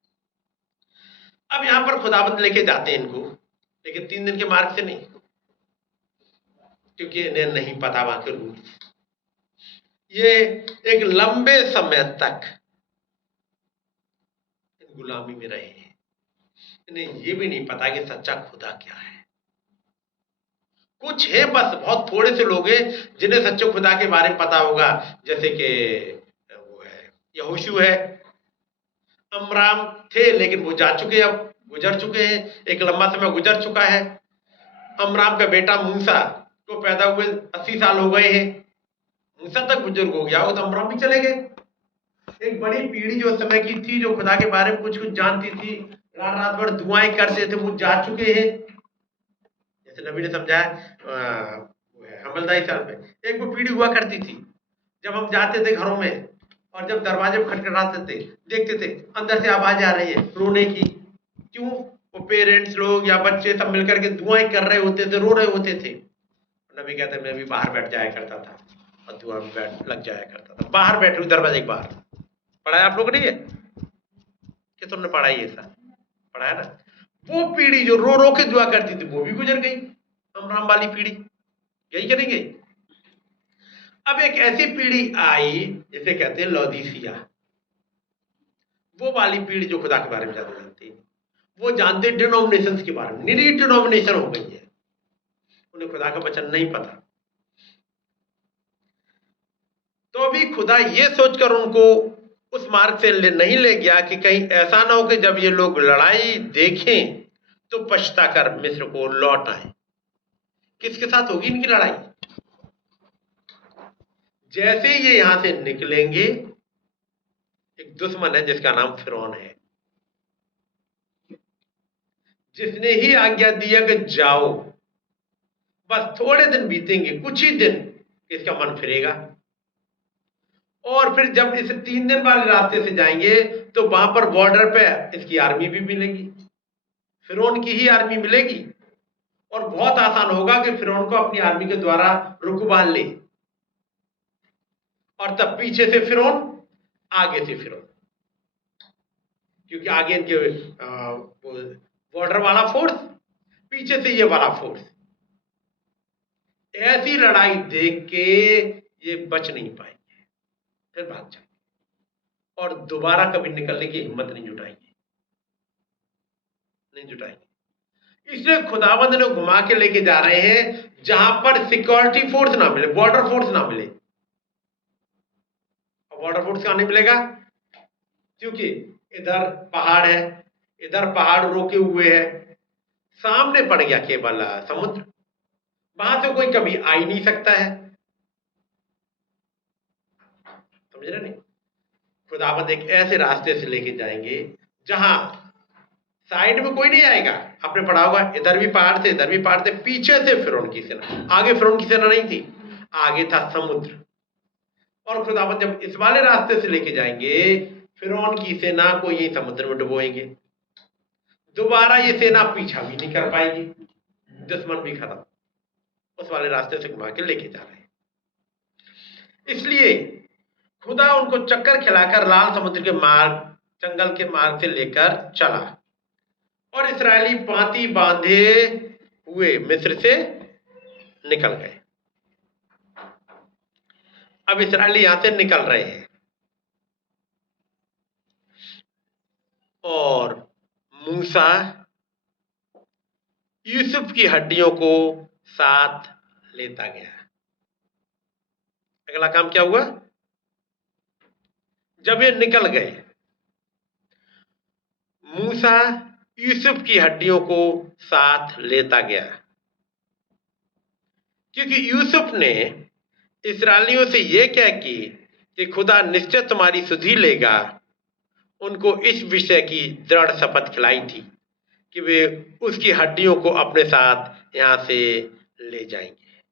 अब यहां पर खुदाबंद लेके जाते हैं इनको, लेकिन 3 दिन के मार्ग से नहीं, क्योंकि इन्हें नहीं पता वहां के रूल्स। ये एक लंबे समय तक गुलामी में रहे हैं, इन्हें ये भी नहीं पता कि सच्चा खुदा क्या है। कुछ है बस, बहुत थोड़े से लोग हैं जिन्हें सच्चे खुदा के बारे में पता होगा, जैसे कि वो है यहोशू है, अमराम थे लेकिन वो जा चुके, अब गुजर चुके हैं, एक लंबा समय गुजर चुका है। अमराम का बेटा मूसा को पैदा हुए 80 साल हो गए हैं, मूसा तक बुजुर्ग हो गया, वो तो अमराम भी चले गए। एक बड़ी पीढ़ी जो समय की थी, जो खुदा के बारे में कुछ कुछ जानती थी, रात रात भर दुआएं करते थे, वो जा चुके हैं। जैसे नबी ने समझाया हमलदाई साल में एक वो पीढ़ी हुआ करती थी, जब हम जाते थे घरों में और जब दरवाजे पर खटखटाते थे, देखते थे अंदर से आवाज आ रही है रोने की। क्यों? वो पेरेंट्स लोग या बच्चे सब मिलकर के दुआएं कर रहे होते थे, रो रहे होते थे। नबी कहते मैं भी बाहर बैठ जाया करता था और दुआ में बैठ लग जाया करता था। बाहर बैठे हुए दरवाजे के बाहर। पढ़ा है आप लोग नहीं है कि तुमने पढ़ा ही ऐसा? पढ़ा है ना? वो पीढ़ी जो रो रो के दुआ करती थी वो भी गुजर गई, अमराम वाली पीढ़ी। यही करेंगे। अब एक ऐसी पीढ़ी आई जिसे कहते हैं लौदीसिया। वो वाली पीढ़ी जो खुदा के बारे में ज्यादा जानती है, वो जानते डिनोमिनेशंस के बारे में। निरी डिनोमिनेशन हो गई है, उन्हें खुदा का वचन नहीं पता। तो अभी खुदा ये सोचकर उनको उस मार्ग से नहीं ले गया कि कहीं ऐसा ना हो कि जब ये लोग लड़ाई देखें तो पछता कर मिस्र को लौट आए। किसके साथ होगी इनकी लड़ाई? जैसे ये यहां से निकलेंगे, एक दुश्मन है जिसका नाम फिरौन है, जिसने ही आज्ञा दिया कि जाओ। बस थोड़े दिन बीतेंगे, कुछ ही दिन, इसका मन फिरेगा। और फिर जब इस 3 दिन वाले रास्ते से जाएंगे तो वहां पर बॉर्डर पे इसकी आर्मी भी मिलेगी, फिरौन की ही आर्मी मिलेगी। और बहुत आसान होगा कि फिरौन को अपनी आर्मी के द्वारा रुकवा ले, और तब पीछे से फिरौन, आगे से फिरौन, क्योंकि आगे इनके बॉर्डर वाला फोर्स, पीछे से ये वाला फोर्स। ऐसी लड़ाई देख के ये बच नहीं पाएंगे, फिर भाग जाएंगे और दोबारा कभी निकलने की हिम्मत नहीं जुटाएंगे, नहीं जुटाएंगे। इसलिए खुदाबंद ने घुमा के लेके जा रहे हैं जहां पर सिक्योरिटी फोर्स ना मिले, बॉर्डर फोर्स ना मिले। बॉर्डर फोर्स कहां नहीं मिलेगा? क्योंकि इधर पहाड़ है, इधर पहाड़ रोके हुए है, सामने पड़ गया केवल समुद्र, वहां से कोई कभी आ ही नहीं सकता है। समझ रहे नहीं? खुदाबंद एक ऐसे रास्ते से लेके जाएंगे जहां साइड में कोई नहीं आएगा। आपने पढ़ा होगा, इधर भी पहाड़ थे, इधर भी पहाड़ थे, पीछे से फिरौन की सेना, आगे फिरौन की सेना नहीं थी, आगे था समुद्र। और खुदाबंद जब इस वाले रास्ते से लेके जाएंगे, फिरौन की सेना को यही समुद्र में डुबोएंगे, दोबारा ये सेना पीछा भी नहीं कर पाएगी, दुश्मन भी खत्म। उस वाले रास्ते से घुमा के लेके जा रहे हैं। इसलिए खुदा उनको चक्कर खिलाकर लाल समुद्र के मार्ग, जंगल के मार्ग से लेकर चला, और इस्राएली पांति बांधे हुए मिस्र से निकल गए। अब इस्राएली यहां से निकल रहे हैं और मूसा यूसुफ की हड्डियों को साथ लेता गया। अगला काम क्या हुआ? जब ये निकल गए, मूसा यूसुफ की हड्डियों को साथ लेता गया, क्योंकि यूसुफ ने इस्राएलियों से यह कह कि खुदा निश्चय तुम्हारी सुधि लेगा, उनको इस विषय की दृढ़ शपथ खिलाई थी कि वे उसकी हड्डियों को अपने साथ यहां से ले जाएंगे।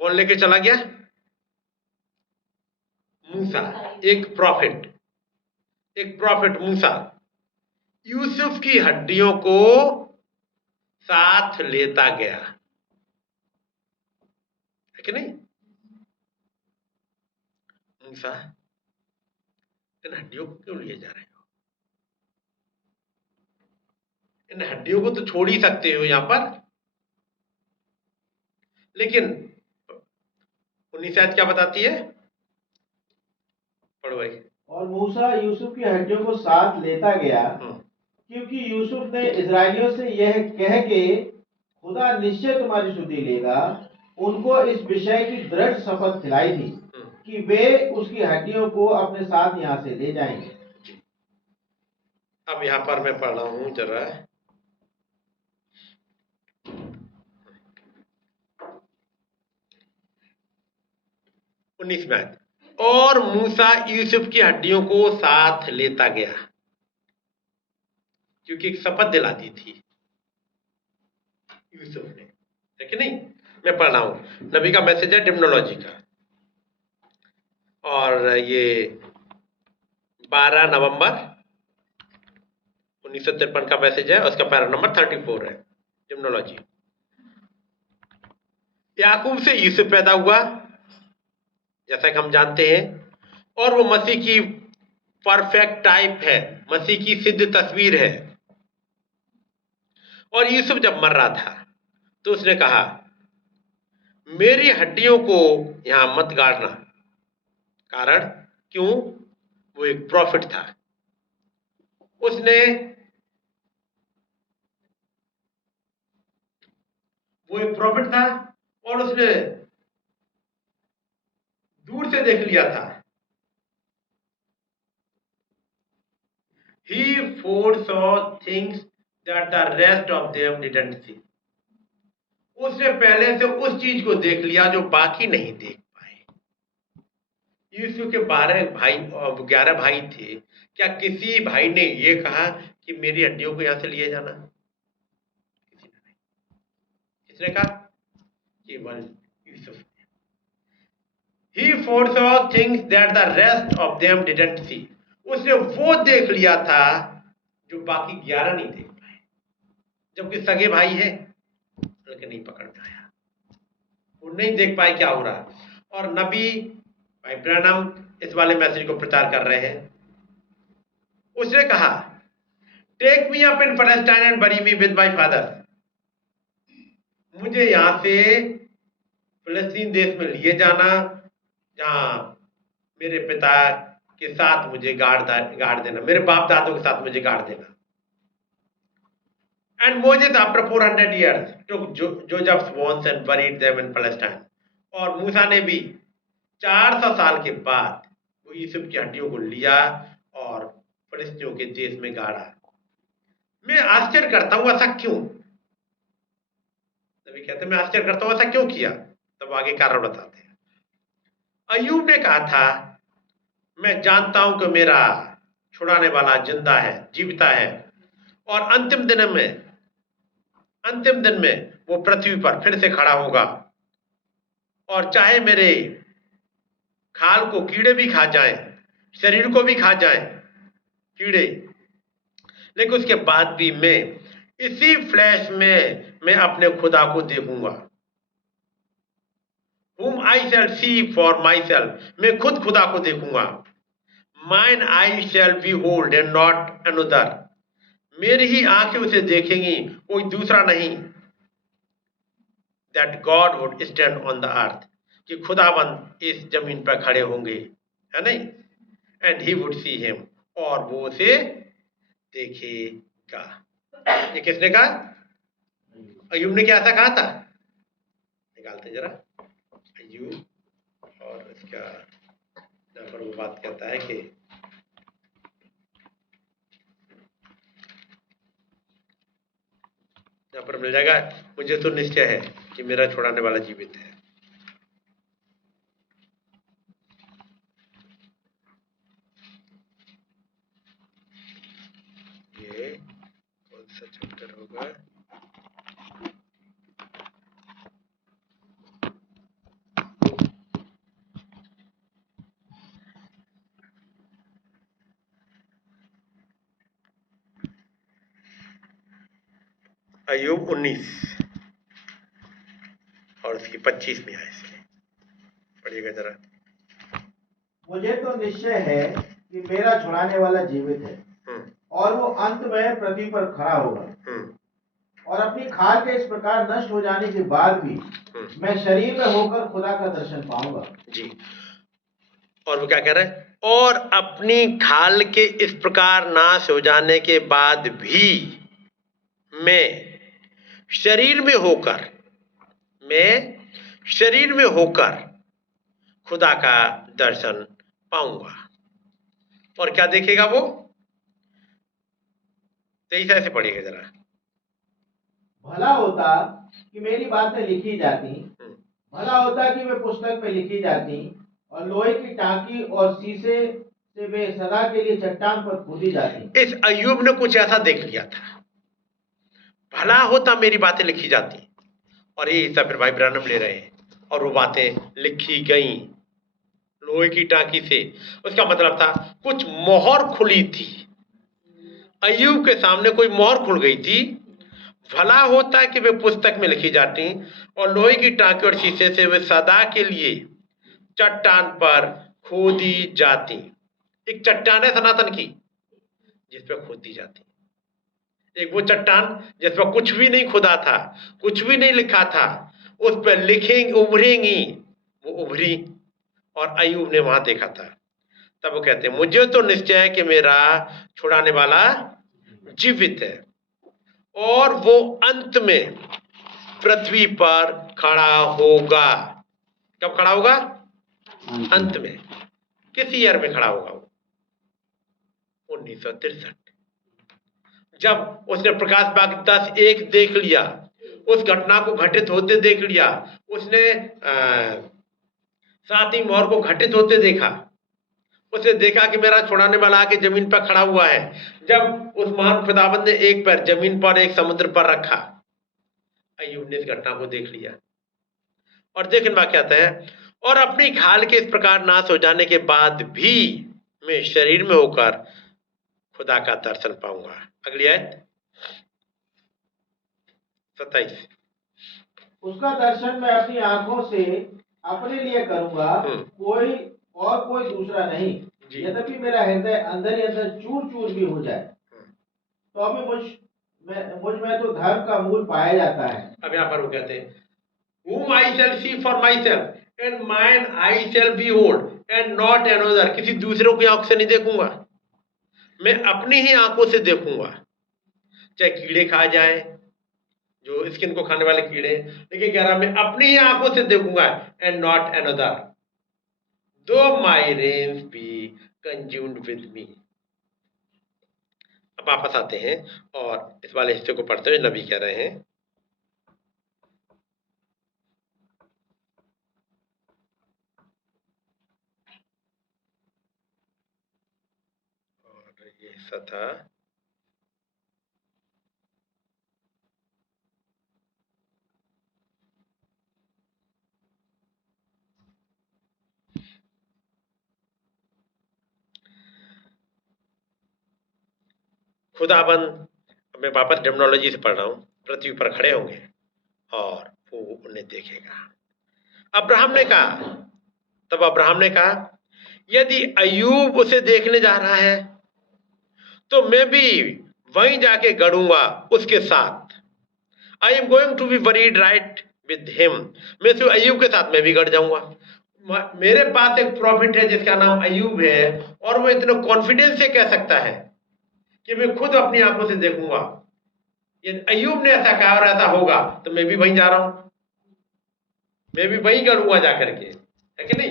कौन लेके चला गया? मूसा, एक प्रॉफिट मूसा यूसुफ की हड्डियों को साथ लेता गया, है कि नहीं? मूसा, इन हड्डियों को क्यों लिए जा रहे हो? इन हड्डियों को तो छोड़ ही सकते हो यहां पर। लेकिन 19 आयत क्या बताती है? पढ़ो भाई। और मूसा यूसुफ की हड्डियों को साथ लेता गया, क्योंकि यूसुफ ने इजरायलियों से यह कह के खुदा निश्चय तुम्हारी सुधि लेगा, उनको इस विषय की दृढ़ शपथ खिलाई थी कि वे उसकी हड्डियों को अपने साथ यहाँ से ले जाएंगे। अब यहाँ पर मैं पढ़ रहा हूं जरा, उन्नीस में, और मूसा यूसुफ की हड्डियों को साथ लेता गया, क्योंकि एक शपथ दिला दी थी यूसुफ ने, है कि नहीं? मैं पढ़ रहा हूं, नबी का मैसेज है डिमनोलॉजी का। और ये 12 नवंबर 1953 का मैसेज है। उसका पैरा नंबर 34 है, जिम्नोलॉजी। याकूब से यूसुफ पैदा हुआ, जैसा कि हम जानते हैं, और वो मसीह की परफेक्ट टाइप है, मसीह की सिद्ध तस्वीर है। और यूसुफ जब मर रहा था तो उसने कहा, मेरी हड्डियों को यहां मत गाड़ना। कारण क्यों? वो एक प्रॉफिट था। वो एक प्रॉफिट था और उसने दूर से देख लिया था। He foresaw things that the rest of them didn't see. उसने पहले से उस चीज को देख लिया जो बाकी नहीं देख पाए। यूसुफ के 11 भाई थे। क्या किसी भाई ने ये कहा कि मेरी हड्डियों को यहां से लिए जाना? किसी ने नहीं। किसने कहा? केवल Yusuf. He foresaw things that the rest of them didn't see. उसने वो देख लिया था जो बाकी 11 नहीं देख पाए, जबकि सगे भाई है लेकिन नहीं पकड़ में आया। वो नहीं देख पाए क्या हो रहा। और नबी भाई ब्रैनम इस वाले मैसेज को प्रचार कर रहे हैं। उसने कहा, take me up in Palestine and bury me with my father. मुझे यहां से फिलिस्तीन देश में लिए जाना, जहां मेरे पिता के साथ मुझे गाड़ देना, मेरे बाप दादों के साथ मुझे गाड़ देना। And Moses after 400 years took Joseph's bones and buried them in Palestine. और मूसा ने भी 400 साल के बाद वो यूसुफ की हड्डियों को लिया और फिलिस्तीनियों के देश में गाड़ा। मैं आश्चर्य करता हूं ऐसा क्यों? नबी कहते मैं आश्चर्य करता हूं ऐसा क्यों किया। तब आगे कारण बताते हैं। अय्यूब ने कहा था, मैं जानता हूं कि मेरा छुड़ाने वाला जिंदा है, जीविता है, और अंतिम दिन में वो पृथ्वी पर फिर से खड़ा होगा। और चाहे मेरे खाल को कीड़े भी खा जाएं, शरीर को भी खा जाएं कीड़े, लेकिन उसके बाद भी मैं इसी फ्लैश में मैं अपने खुदा को देखूंगा। Whom I shall see for myself, मैं खुद खुदा को देखूंगा। Mine eyes shall behold and not another, मेरी ही आंखें उसे देखेंगी, कोई दूसरा नहीं। That God would stand on the earth, कि खुदाबंद इस जमीन पर खड़े होंगे, है नहीं? And he would see him, और वो उसे देखेगा। ये किसने कहा? अय्यूब ने क्या ऐसा कहा था? निकालते जरा अय्यूब, और इसका यहाँ पर वो बात कहता है कि यहाँ पर मिल जाएगा, मुझे तो निश्चय है कि मेरा छुड़ाने वाला जीवित है। ये कौन सा चैप्टर होगा? अय्यूब 19 और उसकी 25 में आए से पढ़िएगा जरा। मुझे तो निश्चय है कि मेरा छुड़ाने वाला जीवित है, और वो अंत में पृथ्वी पर खड़ा होगा। और अपनी खाल के इस प्रकार नष्ट हो जाने के बाद भी मैं शरीर में होकर खुदा का दर्शन पाऊंगा। जी। और वो क्या कह रहे हैं? और अपनी खाल के इस प्रकार नाश हो जाने के बाद भी मैं शरीर में होकर खुदा का दर्शन पाऊंगा। और क्या देखेगा वो? 23 से पढ़िएगा जरा। भला होता कि मेरी बातें लिखी जाती, भला होता कि वे पुस्तक में लिखी जाती, और लोहे की टांकी और शीशे से वे सदा के लिए चट्टान पर खोदी जाती। इस अय्यूब ने कुछ ऐसा देख लिया था। भला होता मेरी बातें लिखी जाती, और ये हिस्सा फिर भाई ब्रैनम ले रहे हैं, और वो बातें लिखी गई। लोहे की टांकी से। उसका मतलब था कुछ मोहर खुली थी, अय्यूब के सामने कोई मोहर खुल गई थी। भला होता कि वे पुस्तक में लिखी जाती और लोहे की टांकी और शीशे से वे सदा के लिए चट्टान पर खोदी जाती। एक चट्टान है सनातन की जिस पर खोदी जाती, एक वो चट्टान जिस पर कुछ भी नहीं खुदा था, कुछ भी नहीं लिखा था, उस पर लिखेंगे, उभरेंगी, वो उभरी और अय्यूब ने वहां देखा था। तब वो कहते हैं मुझे तो निश्चय है कि मेरा छुड़ाने वाला जीवित है और वो अंत में पृथ्वी पर खड़ा होगा। कब खड़ा होगा? अंत में। किस ईयर में खड़ा होगा वो? 1963। जब उसने प्रकाश बाग 10:1 देख लिया, उस घटना को घटित होते देख लिया, उसने सातवीं मोहर को घटित होते देखा, उसने देखा कि मेरा छुड़ाने वाला आके जमीन पर खड़ा हुआ है। जब उस महान खुदाबंद ने एक पैर जमीन पर एक समुद्र पर रखा, अय्यूब ने इस घटना को देख लिया और देखने में क्या कहता है, और अपनी खाल के इस प्रकार नाश हो जाने के बाद भी मैं शरीर में होकर खुदा का दर्शन पाऊंगा। अगली आयत 27। उसका दर्शन मैं अपनी आंखों से अपने लिए करूंगा, कोई दूसरा नहीं। यद्यपि मेरा हृदय अंदर ही अंदर चूर चूर भी हो जाए, तो अभी मुझ में तो धर्म का मूल पाया जाता है। अब यहाँ पर वो कहते हैं whom I shall see for myself and mine I shall behold and not another। किसी दूसरों की आंख से नहीं देखूंगा, मैं अपनी ही आंखों से देखूंगा। चाहे कीड़े खा जाए, जो स्किन को खाने वाले कीड़े, लेकिन कह रहा मैं अपनी ही आंखों से देखूंगा and not another though my reins be consumed with me। अब वापस आते हैं और इस वाले हिस्से को पढ़ते हुए नबी कह रहे हैं और ये हिस्सा था खुदाबंद, मैं वापस टर्मिनोलॉजी से पढ़ रहा हूं, पृथ्वी पर खड़े होंगे और वो उन्हें देखेगा। अब्राहम ने कहा, तब अब्राहम ने कहा यदि अय्यूब उसे देखने जा रहा है तो मैं भी वहीं जाके गड़ूंगा उसके साथ। I am going to be buried right with him. मैं सिर्फ अय्यूब के साथ मैं भी गड़ जाऊंगा। मेरे पास एक प्रॉफिट है जिसका नाम अय्यूब है और वो इतने कॉन्फिडेंस से कह सकता है कि मैं खुद अपनी आंखों से देखूंगा। यदि अय्यूब ने ऐसा कहा और ऐसा होगा तो मैं भी वहीं जा रहा हूं, मैं भी वहीं गड़ूंगा जाकर के, है कि नहीं?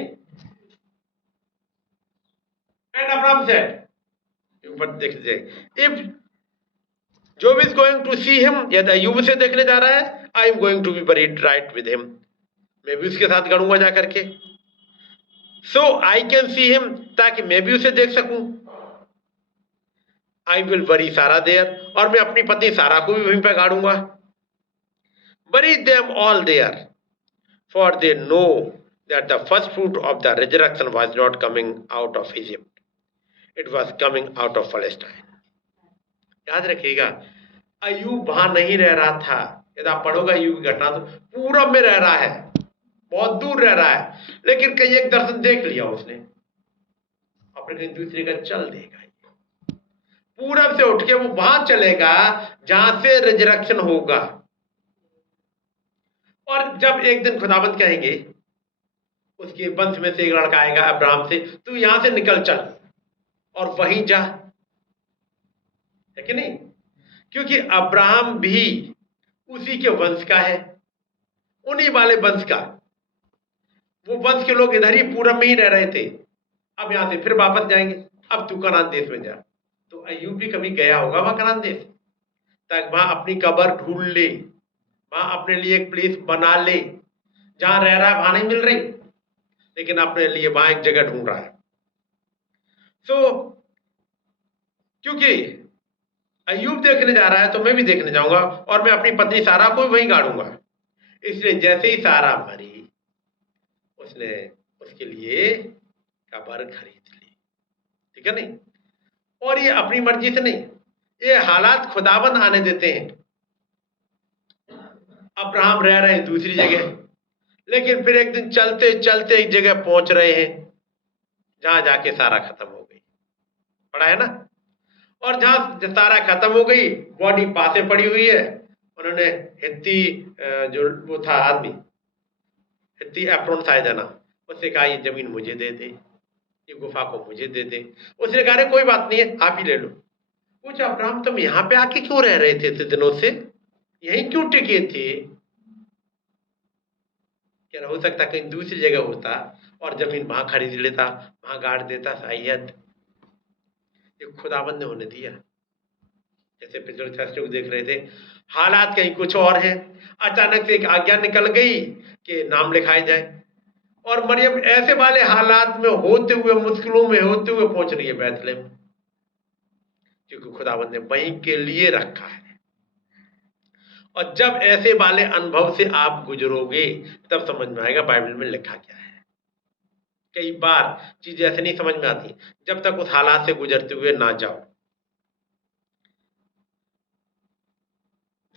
एंड अब्राहम सेड, ऊपर देख लीजिए, if Job is going to see him, यदि अय्यूब से देखने जा रहा है, I am going to be buried right with him, मैं भी उसके साथ गड़ूंगा जाकर के। सो आई कैन सी हिम, ताकि मैं भी उसे देख सकूं। आई विल बरी सारा देयर, और मैं अपनी पत्नी सारा को भी वहीं पर गाड़ूंगा। Bury them all there, for they know that the first fruit of the resurrection was not coming out of Egypt, it was coming out of Palestine. याद रखिएगा, अय्यूब वहां नहीं रह रहा था। यदि आप पढ़ोगे अय्यूब की घटना तो पूरब में रह रहा है, बहुत दूर रह रहा है, लेकिन कहीं एक दर्शन देख लिया उसने, अपने कहीं दूसरे का चल देगा। पूरब से उठ के वो वहां चलेगा जहां से रिजरेक्शन होगा। और जब एक दिन खुदाबंद कहेंगे, उसके वंश में से एक लड़का आएगा अब्राहम से, तू यहां से निकल चल और वहीं जा, है कि नहीं? क्योंकि अब्राहम भी उसी के वंश का है, उन्हीं वाले वंश का। वो वंश के लोग इधर ही पूरब में ही रह रहे थे, अब यहां से फिर वापस जाएंगे, अब तू कनान देश में जा। तो अय्यूब भी कभी गया होगा वहां कनान देश, ताकि वहां अपनी कब्र ढूंढ ले, वहां अपने लिए एक प्लेस बना ले। जहां रह रहा है वहां नहीं मिल रही, लेकिन अपने लिए वहां एक जगह ढूंढ रहा है। क्योंकि अय्यूब देखने जा रहा है तो मैं भी देखने जाऊंगा और मैं अपनी पत्नी सारा को भी वहीं गाड़ूंगा। इसलिए जैसे ही सारा मरी, उसने उसके लिए का बर खरीद ली। ठीक है नहीं? और ये अपनी मर्जी से नहीं, ये हालात खुदाबंद आने देते हैं। अब्राहम रह रहे हैं दूसरी जगह, लेकिन फिर एक दिन चलते चलते एक जगह पहुंच रहे हैं जहां जाके सारा खत्म हो गई। पड़ा है ना? और जहां सारा खत्म हो गई, बॉडी पासे पड़ी हुई है। उन्होंने हित्ती जो वो था आदमी, हित्ती एप्रोन शायद है ना, उससे कहा ये जमीन मुझे दे दे, ये गुफा को मुझे दे दे। उसने कहा कोई बात नहीं है, आप ही ले लो। पूछा अब्राहम तुम यहाँ पे आके क्यों रह रहे थे इतने दिनों से, यहीं क्यों टिके थे? क्या हो सकता कहीं दूसरी जगह होता और जमीन वहां खरीद लेता, वहां गाड़ देता शायद। ये खुदाबंद ने होने दिया। जैसे पिछले फैसले देख रहे थे, हालात कहीं कुछ और हैं, अचानक से एक आज्ञा निकल गई कि नाम लिखाए जाए, और मरियम ऐसे वाले हालात में होते हुए, मुश्किलों में होते हुए पहुंच रही है बैतलहम, क्योंकि खुदाबंद ने वहीं के लिए रखा है। और जब ऐसे वाले अनुभव से आप गुजरोगे तब समझ में आएगा बाइबल में लिखा क्या है। कई बार चीजें ऐसे नहीं समझ में आती जब तक उस हालात से गुजरते हुए ना जाओ।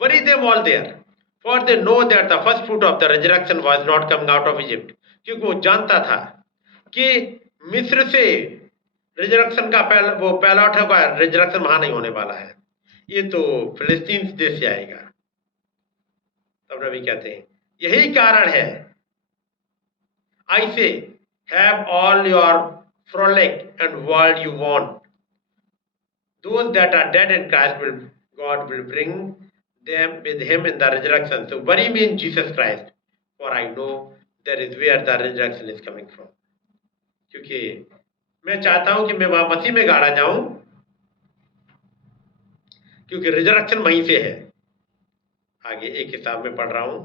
Worry them all there, for they know that the first fruit of the resurrection was not coming out of Egypt। क्योंकि वो जानता था कि मिस्र से रिजरेक्शन का वो पहला उठा रिजरेक्शन वहां नहीं होने वाला है, ये तो फिलिस्तीन देश से आएगा। तब नबी कहते हैं यही कारण है, I say have all your frolic and world you want, those that are dead in Christ will God will bring them with him in the resurrection। So worry me in Jesus Christ, for I know that is where the resurrection is coming from। क्योंकि मैं चाहता हूं कि मैं वहां मसीह में गाड़ा जाऊं, क्योंकि रिजरेक्शन वहीं से है। आगे एक हिसाब में पढ़ रहा हूं,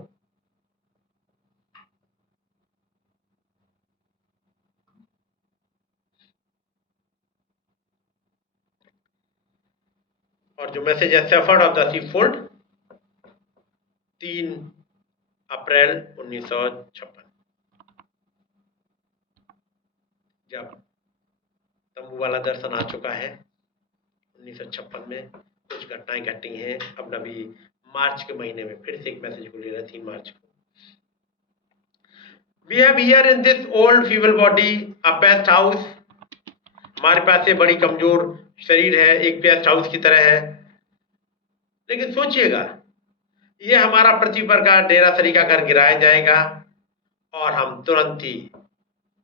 और जो मैसेज है शेफर्ड ऑफ द सीफोल्ड, 3 अप्रैल 1956, जब तंबू वाला दर्शन आ चुका है। 1956 में कुछ घटनाएं घटी हैं। अब नबी मार्च के महीने में फिर से एक मैसेज को ले रहे, 3 मार्च को। We have here in this old feeble body a pest house। हमारे पास ये बड़ी कमजोर शरीर है, एक पेस्ट हाउस की तरह है। लेकिन सोचिएगा, ये हमारा पृथ्वी पर का डेरा सरी का घर गिराया जाएगा और हम तुरंत ही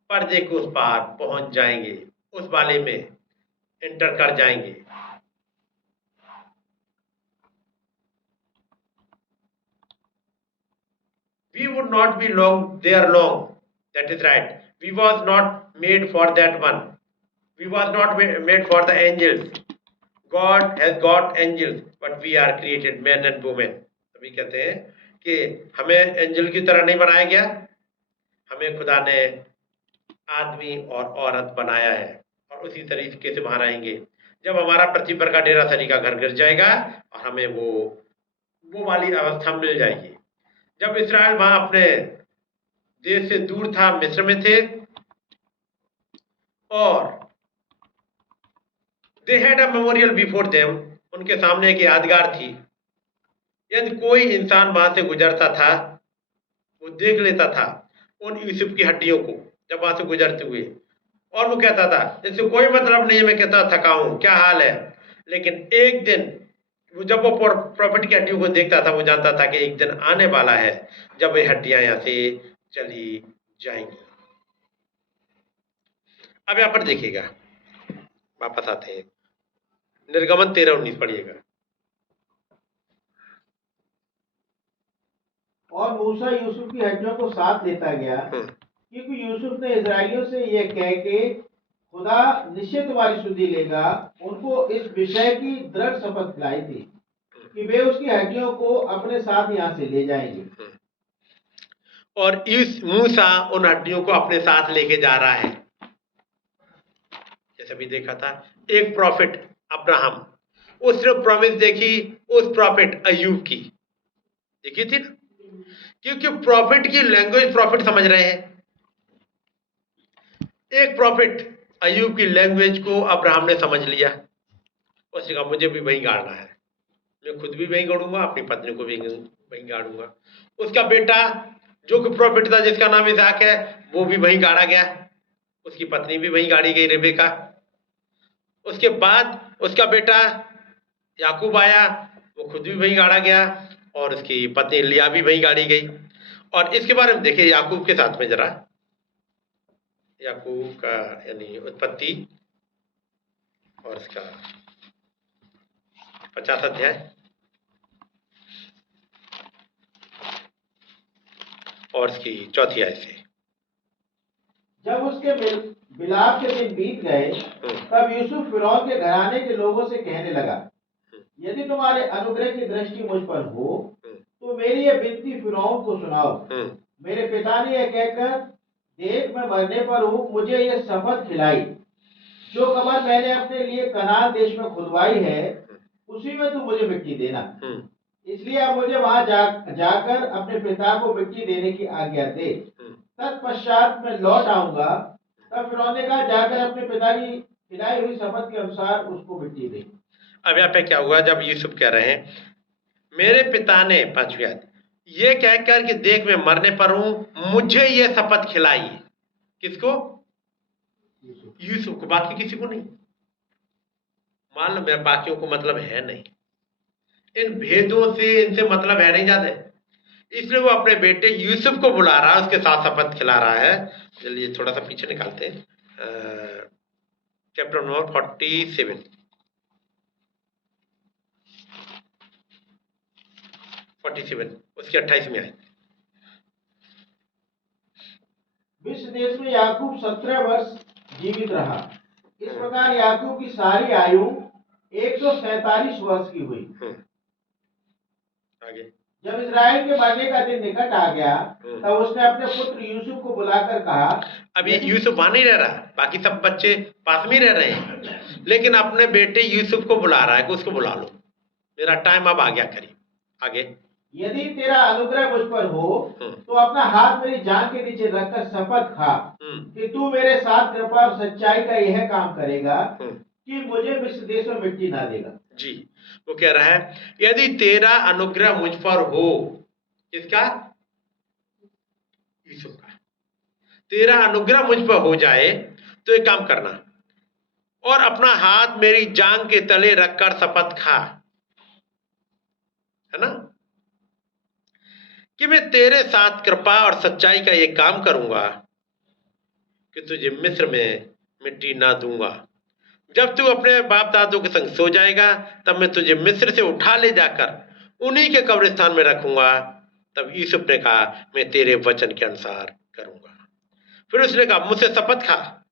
पर्दे के उस पार पहुंच जाएंगे, उस वाले में एंटर कर जाएंगे। We would not be long there long, that is right। We was not made for that one, we was not made for the angels। God has got angels but we are created men and women। अभी कहते हैं कि हमें angel की तरह नहीं बनाया गया, हमें खुदा ने आदमी और औरत बनाया है, और उसी तरीके से वहां रहेंगे जब हमारा पृथ्वी पर का डेरा सरी का घर गिर जाएगा और हमें वो वाली अवस्था मिल जाएगी। जब इस्राएल वहां अपने देश से दूर था, मिस्र में थे, और they had a memorial before them, उनके सामने एक यादगार थी। यदि कोई इंसान वहां से गुजरता था, वो देख लेता था उन यूसुफ की हड्डियों को जब वहां से गुजरते हुए, और वो कहता था इससे कोई मतलब नहीं है, मैं कहता थका हूं, क्या हाल है। लेकिन एक दिन जब वो प्रॉफिट की हड्डियों को देखता था, वो जानता था कि एक दिन आने वाला है जब ये हड्डियां यहां से चली जाएंगी। अब यहां पर देखिएगा, वापस आते हैं, निर्गमन 13:19 पढ़िएगा। और मूसा यूसुफ की हड्डियों को साथ लेता गया, क्योंकि यूसुफ ने इजराइलियों से यह कह के खुदा निश्चय तुम्हारी सुधि लेगा, उनको इस विषय की दृढ़ शपथ दिलाई थी कि वे उसकी हड्डियों को अपने साथ यहाँ से ले जाएंगे। और इस मूसा उन हड्डियों को अपने साथ लेके जा रहा है। जैसे भी देखा था, एक प्रॉफिट अब्राहम, उसने प्रॉमिस देखी उस प्रॉफिट अय्यूब की देखी थी ना, क्योंकि प्रॉफिट की लैंग्वेज प्रॉफिट समझ रहे हैं। एक प्रॉफिट अय्यूब की लैंग्वेज को अब्राहम ने समझ लिया। उसने कहा मुझे भी वहीं गाड़ना है, मैं खुद भी वहीं गाड़ूंगा, अपनी पत्नी को भी वहीं गाड़ूंगा। उसका बेटा जो कि प्रॉफिट था जिसका नाम इसहाक है, वो भी वहीं गाड़ा गया, उसकी पत्नी भी वहीं गाड़ी गई रेबेका। उसके बाद उसका बेटा याकूब आया, वो खुद भी वहीं गाड़ा गया और उसकी पत्नी लिया भी वहीं गाड़ी गई। और इसके बारे में देखिए याकूब के साथ में जरा, याकूब का यानी उत्पत्ति और इसका 50 अध्याय और इसकी 4 आयत से। जब उसके बिलाप के दिन बीत गए, तब यूसुफ फिरौन के घराने के लोगों से कहने लगा, यदि तुम्हारे अनुग्रह की दृष्टि मुझ पर हो तो मेरी यह विनती फिरौन को सुनाओ। मेरे पिता ने यह कहकर, देख मैं मरने पर हूँ, मुझे यह शपथ खिलाई, जो कब्र मैंने अपने लिए कनान देश में खुदवाई है उसी में तू मुझे मिट्टी देना। इसलिए अब मुझे वहां जाकर अपने पिता को मिट्टी देने की आज्ञा दे, तत्पश्चात मैं लौट आऊंगा। तब फिरौन ने कहा, जाकर अपने पिता की खिलाई हुई शपथ के अनुसार उसको मिट्टी दे। अब यहाँ पे क्या हुआ, जब यूसुफ कह रहे हैं मेरे पिता ने 5वीं आयत ये कहकर कि देख मैं मरने पर हूं, मुझे ये शपथ खिलाई। किसको? यूसुफ को, बाकी किसी को नहीं। मालूम है बाकियों को मतलब है नहीं, इन भेदों से इनसे मतलब है नहीं ज्यादा, इसलिए वो अपने बेटे यूसुफ को बुला रहा है, उसके साथ शपथ खिला रहा है। चलिए थोड़ा सा पीछे निकालते हैं, चैप्टर नंबर 47 उसकी 28 में आए। मिस्र देश में याकूब 17 वर्ष जीवित रहा। इस प्रकार याकूब की सारी आयु 147 वर्ष की हुई। आगे जब इस्राएल के मरने का दिन निकट आ गया, तब उसने अपने पुत्र यूसुफ को बुलाकर कहा। अभी यूसुफ वहां नहीं रह रहा, बाकी सब बच्चे पास में रह रहे हैं, लेकिन अपने बेटे यूसुफ को बुला रहा है कि उसको बुला लो, मेरा टाइम अब आ गया करीब। आगे, यदि तेरा अनुग्रह मुझ पर हो तो अपना हाथ मेरी जांघ के नीचे रखकर शपथ खा कि तू मेरे साथ कृपा और सच्चाई का यह काम करेगा कि मुझे मिस्र देश में मिट्टी ना देगा। जी, वो कह रहा है यदि तेरा अनुग्रह मुझ पर हो, किसका? यूसुफ का। तेरा अनुग्रह मुझ पर हो जाए तो एक काम करना, और अपना हाथ मेरी जांघ के तले रखकर शपथ खा, है ना, कि मैं तेरे साथ कृपा और सच्चाई का यह काम करूंगा कि तुझे मिस्र में मिट्टी ना दूंगा। जब तू अपने बाप दादों के संग सो जाएगा तब मैं तुझे मिस्र से उठा ले जाकर उन्हीं के कब्रिस्तान में रखूंगा। तब यूसुफ ने कहा मैं तेरे वचन के अनुसार करूंगा। फिर उसने कहा मुझसे शपथ खा,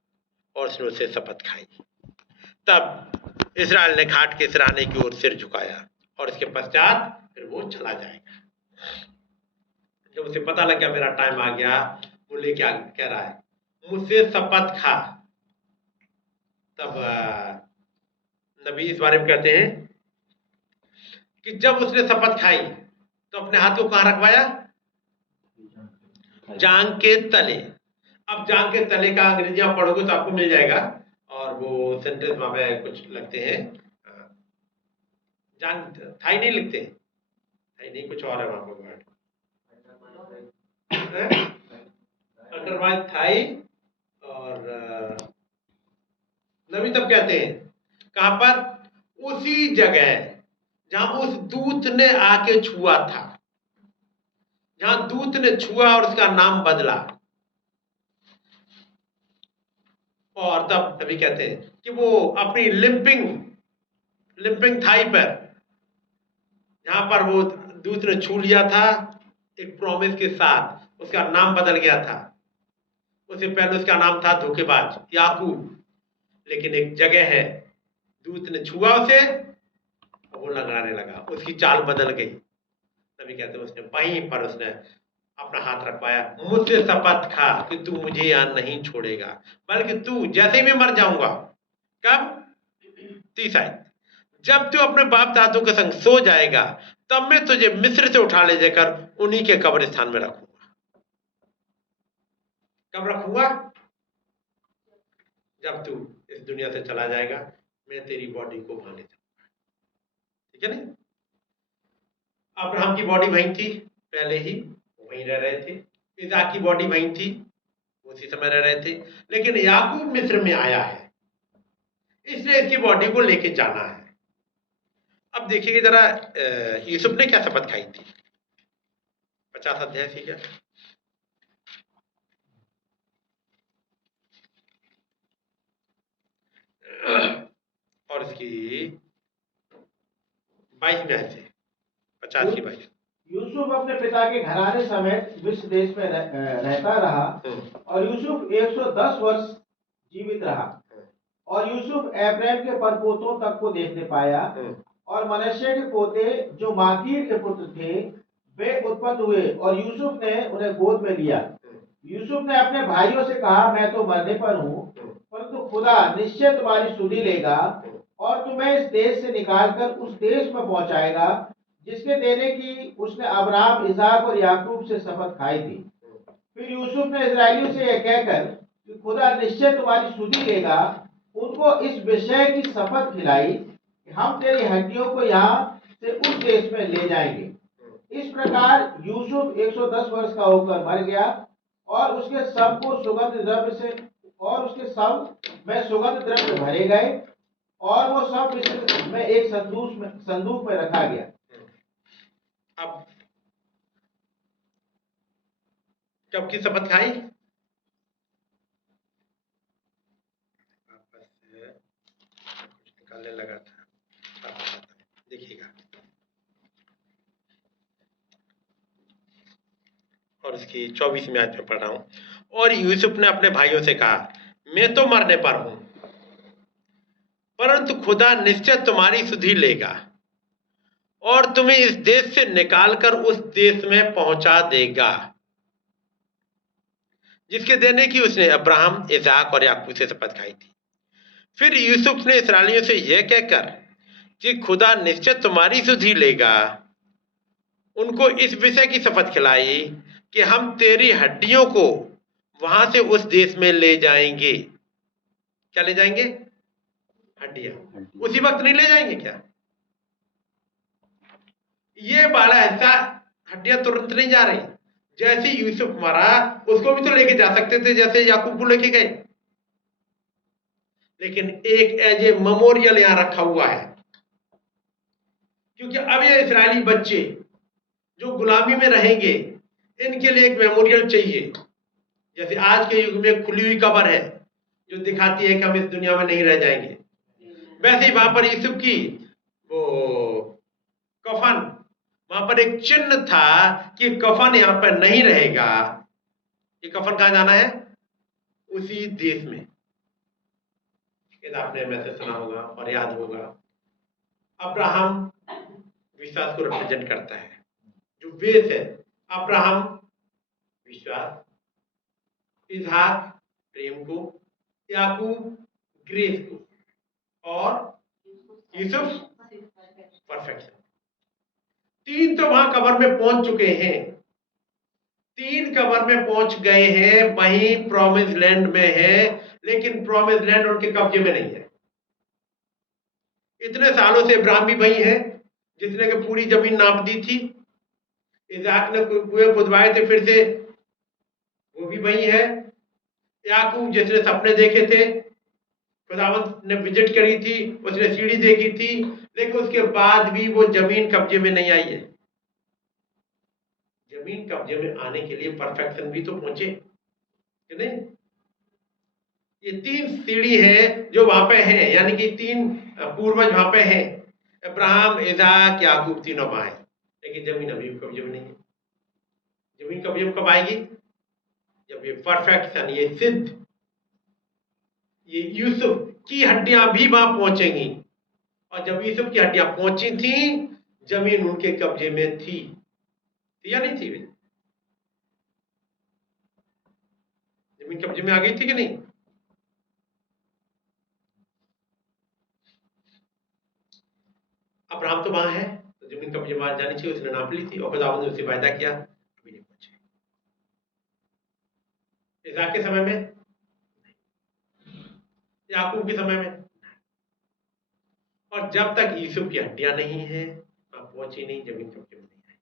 और उसने उससे शपथ खाई। तब इस्राएल ने घाट के सिराने की ओर सिर झुकाया और इसके पश्चात फिर वो चला जाएगा। जब उसे पता लग गया मेरा टाइम आ गया, बोले क्या कह रहा है, मुझसे शपथ खा। तब नबी इस बारे में कहते हैं कि जब उसने शपथ खाई तो अपने हाथ को कहां रखवाया? जांघ के तले। अब जांघ के तले का अंग्रेजी आप पढ़ोगे तो आपको मिल जाएगा, और वो सेंटेंस वहां पे कुछ लगते हैं, जांघ थाई नहीं लिखते, थाई नहीं, कुछ और है वहां पर वर्ड, अंडरवाइज थाई। और नबी तब कहते हैं कहां पर? उसी जगह जहां उस दूत ने आके छुआ था, जहां दूत ने छुआ और उसका नाम बदला। और तब नबी कहते हैं कि वो अपनी लिंपिंग थाई पर, जहां पर वो दूत ने छू लिया था एक प्रॉमिस के साथ, उसका नाम बदल गया था। उससे पहले उसका नाम था धोखेबाज याकूब, लेकिन एक जगह है दूत ने छुआ उसे और वो लंगड़ाने लगा, उसकी चाल बदल गई। नबी कहते हैं उसने वहीं पर उसने अपना हाथ रखवाया, मुझसे शपथ खा कि तू मुझे यहाँ नहीं छोड़ेगा, बल्कि तू जैसे ही मैं मर जाऊंगा, कब? 30 आयत, जब तू अपने बाप दादों के संग सो जाएगा तब मैं तुझे मिस्र से उठा ले जाकर उन्हीं के कब्रिस्तान में रखूंगा। कब रखूंगा? जब तू इस दुनिया से चला जाएगा मैं तेरी बॉडी को वहां ले जाऊंगा। ठीक है नहीं? अब्राहम की बॉडी वहीं थी पहले ही, वहीं रह रहे थे। इसहाक की बॉडी वहीं थी, उसी समय रह रहे थे। लेकिन याकूब मिस्र में आया है, इसलिए इसकी बॉडी को लेके जाना है। अब देखिए जरा यूसुफ ने क्या शपथ खाई थी, 50 अध्याय से क्या। और इसकी 22 में से 50 की 22। यूसुफ अपने पिता के घराने समेत मिस्र देश में रहता रहा और यूसुफ 110 वर्ष जीवित रहा। और यूसुफ अब्राहम के परपोतों तक को देखने पाया और मनश्शे के पोते जो माकीर के पुत्र थे वे उत्पन्न हुए और यूसुफ ने उन्हें गोद में लिया। यूसुफ ने अपने भाइयों से कहा, मैं तो मरने पर हूँ, परंतु खुदा निश्चय तुम्हारी सुधि लेगा और तुम्हें इस देश से निकालकर उस देश में पहुंचाएगा जिसके देने की उसने अब्राहम, इसहाक और याकूब से शपथ खाई थी। फिर यूसुफ ने इस्राएलियों से यह कहकर कि खुदा निश्चय तुम्हारी सुधि लेगा, उनको इस विषय की शपथ खिलाई कि हम तेरी हड्डियों को यहाँ से उस देश में ले जाएंगे। इस प्रकार यूसुफ 110 वर्ष का होकर मर गया और उसके शव को सुगंध द्रव्य से और उसके शव में सुगंध द्रव्य भरे गए और वो सब मिस्र में एक संदूक में रखा गया। अब कब की शपथ खाई? वापस से कुछ निकालने लगा था, देखिएगा। और इसकी 24 आयत में पढ़ रहा हूं। और यूसुफ ने अपने भाइयों से कहा, मैं तो मरने पर हूं, परंतु खुदा निश्चय तुम्हारी सुधि लेगा और तुम्हें इस देश से निकालकर उस देश में पहुंचा देगा जिसके देने की उसने अब्राहम, इसहाक और याकूब से शपथ खाई थी। फिर यूसुफ ने इस्राएलियों से यह कहकर कि खुदा निश्चय तुम्हारी सुधि लेगा, उनको इस विषय की शपथ खिलाई कि हम तेरी हड्डियों को वहां से उस देश में ले जाएंगे। क्या ले जाएंगे? हड्डियां। उसी वक्त नहीं ले जाएंगे क्या? ये वाला हिस्सा हड्डियां तुरंत नहीं जा रही। जैसे यूसुफ मरा उसको भी तो लेके जा सकते थे, जैसे याकूब को लेके गए, लेकिन एक एज ए मेमोरियल यहां रखा हुआ है, क्योंकि अब ये इस्राएली बच्चे जो गुलामी में रहेंगे इनके लिए एक मेमोरियल चाहिए। जैसे आज के युग में खुली हुई कब्र है जो दिखाती है कि हम इस दुनिया में नहीं रह जाएंगे, वैसे ही वहां पर यूसुफ की वो कफन, वहां पर एक चिन्ह था कि कफन यहां पर नहीं रहेगा। ये कफन कहां जाना है? उसी देश में। आपने मैसेज सुना होगा और याद होगा, अब्राहम विश्वास को रिप्रेजेंट करता है। जो बेस है, अब्राहम विश्वास, इसहाक प्रेम को, याकूब ग्रेस को और यूसुफ परफेक्शन। तीन तो वहां कब्र में पहुंच चुके हैं, तीन कब्र में पहुंच गए हैं, वहीं प्रॉमिस लैंड में है, लेकिन प्रॉमिस लैंड उनके कब्जे में नहीं है। इतने सालों से इब्राहिम भी वही है जिसने कि पूरी जमीन नाप दी थी। इसहाक ने कुएं खुदवाए थे फिर से, वो भी वही है। याकूब जिसने सपने देखे थे, खुदावंत ने विजिट करी थी, उसने सीढ़ी देखी थी, लेकिन उसके बाद भी वो जमीन कब्जे में नहीं आई है। जमीन कब्जे में आने के लिए परफेक्शन भी तो पहुंचे कि नहीं? ये तीन सीढ़ी है जो वहां पे है, यानी कि तीन पूर्वज वहां पे हैं, अब्राहम, इसहाक, याकूब, तीनों वहां है, लेकिन जमीन अभी भी कब्जे में नहीं है। जमीन कब्जे में कब आएगी? जब ये परफेक्शन, ये सिद्ध, ये यूसुफ की हड्डियां भी वहां पहुंचेंगी। और जब यूसुफ की हड्डियां पहुंची थी, जमीन उनके कब्जे में थी या नहीं थी? जमीन कब्जे में आ गई थी कि नहीं? अब्राहम तो वहां है, तो जमीन कब्जे में जानी चाहिए, उसने नाप ली थी और खुदावंद ने उससे वायदा किया, अभी नहीं पहुंचे। इसहाक के समय में याकूब के समय में। और जब तक यूसुफ की हड्डियां नहीं है, आप पहुंची नहीं, जमीन कब्जे में नहीं आई।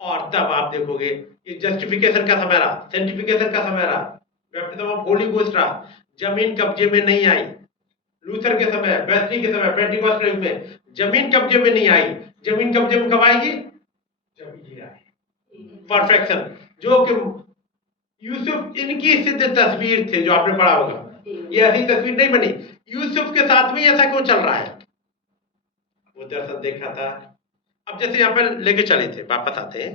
और तब आप देखोगे ये जस्टिफिकेशन का समय रहा, सेंटिफिकेशन का समय रहा, बैप्टिज्म ऑफ होली गोस्ट रहा, जमीन कब्जे में नहीं आई। लूथर के समय, वेस्ली के समय, पेंटिकॉस्ट युग में जमीन कब्जे में नहीं आई। जमीन कब्जे में कब आएगी? जब ये आए परफेक्शन, जो कि यूसुफ इनकी सिद्ध तस्वीर थे, जो आपने पढ़ा होगा। ये ऐसी तस्वीर नहीं बनी, यूसुफ के साथ में ऐसा क्यों चल रहा है? वो दर्शन देखा था। अब जैसे यहाँ पर लेके चले थे, वापस आते हैं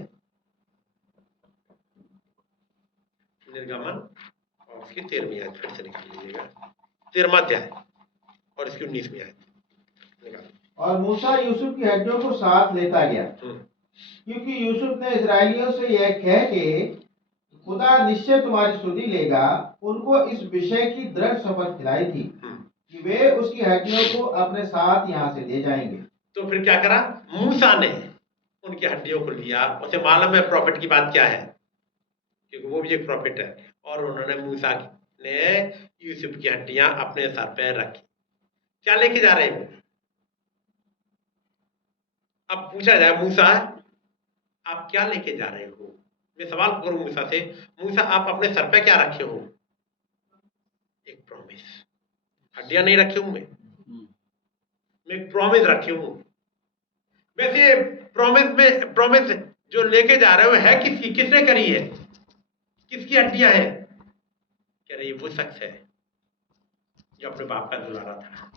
निर्गमन और उसकी 13वीं आयत फिर से निकाल लीजिएगा, 13वां अध्याय और इसकी 19वीं आयत निकाल। और मूसा यूसुफ की हड्डियों को साथ लेता गया, क्योंकि यूसुफ ने इजरायलियों से यह कह के खुदा निश्चय तुम्हारी स्तुति लेगा, उनको इस विषय की दृढ़ शपथ खिलाई थी कि वे उसकी हड्डियों को अपने साथ यहाँ से ले जाएंगे। तो फिर क्या करा? मूसा ने उनकी हड्डियों को लिया। उसे मालूम है प्रॉफिट की बात क्या है, क्योंकि वो भी एक प्रॉफिट है। और उन्होंने मूसा ने यूसुफ की हड्डियां अपने सर पे रखी। क्या लेके जा रहे हो? अब पूछा जाए, मूसा आप क्या लेके जा रहे हो? मैं सवाल करूं मूसा से, मूसा आप अपने सर पे क्या रखे हो? एक प्रॉमिस। हड्डियां नहीं रखी हूं मैं एक प्रॉमिस रखी हूं। वैसे प्रॉमिस जो लेके जा रहे हो है किसकी? किसने करी है? किसकी हड्डियां हैं? कह रहे वो शख्स है जो अपने बाप का दुलारा था,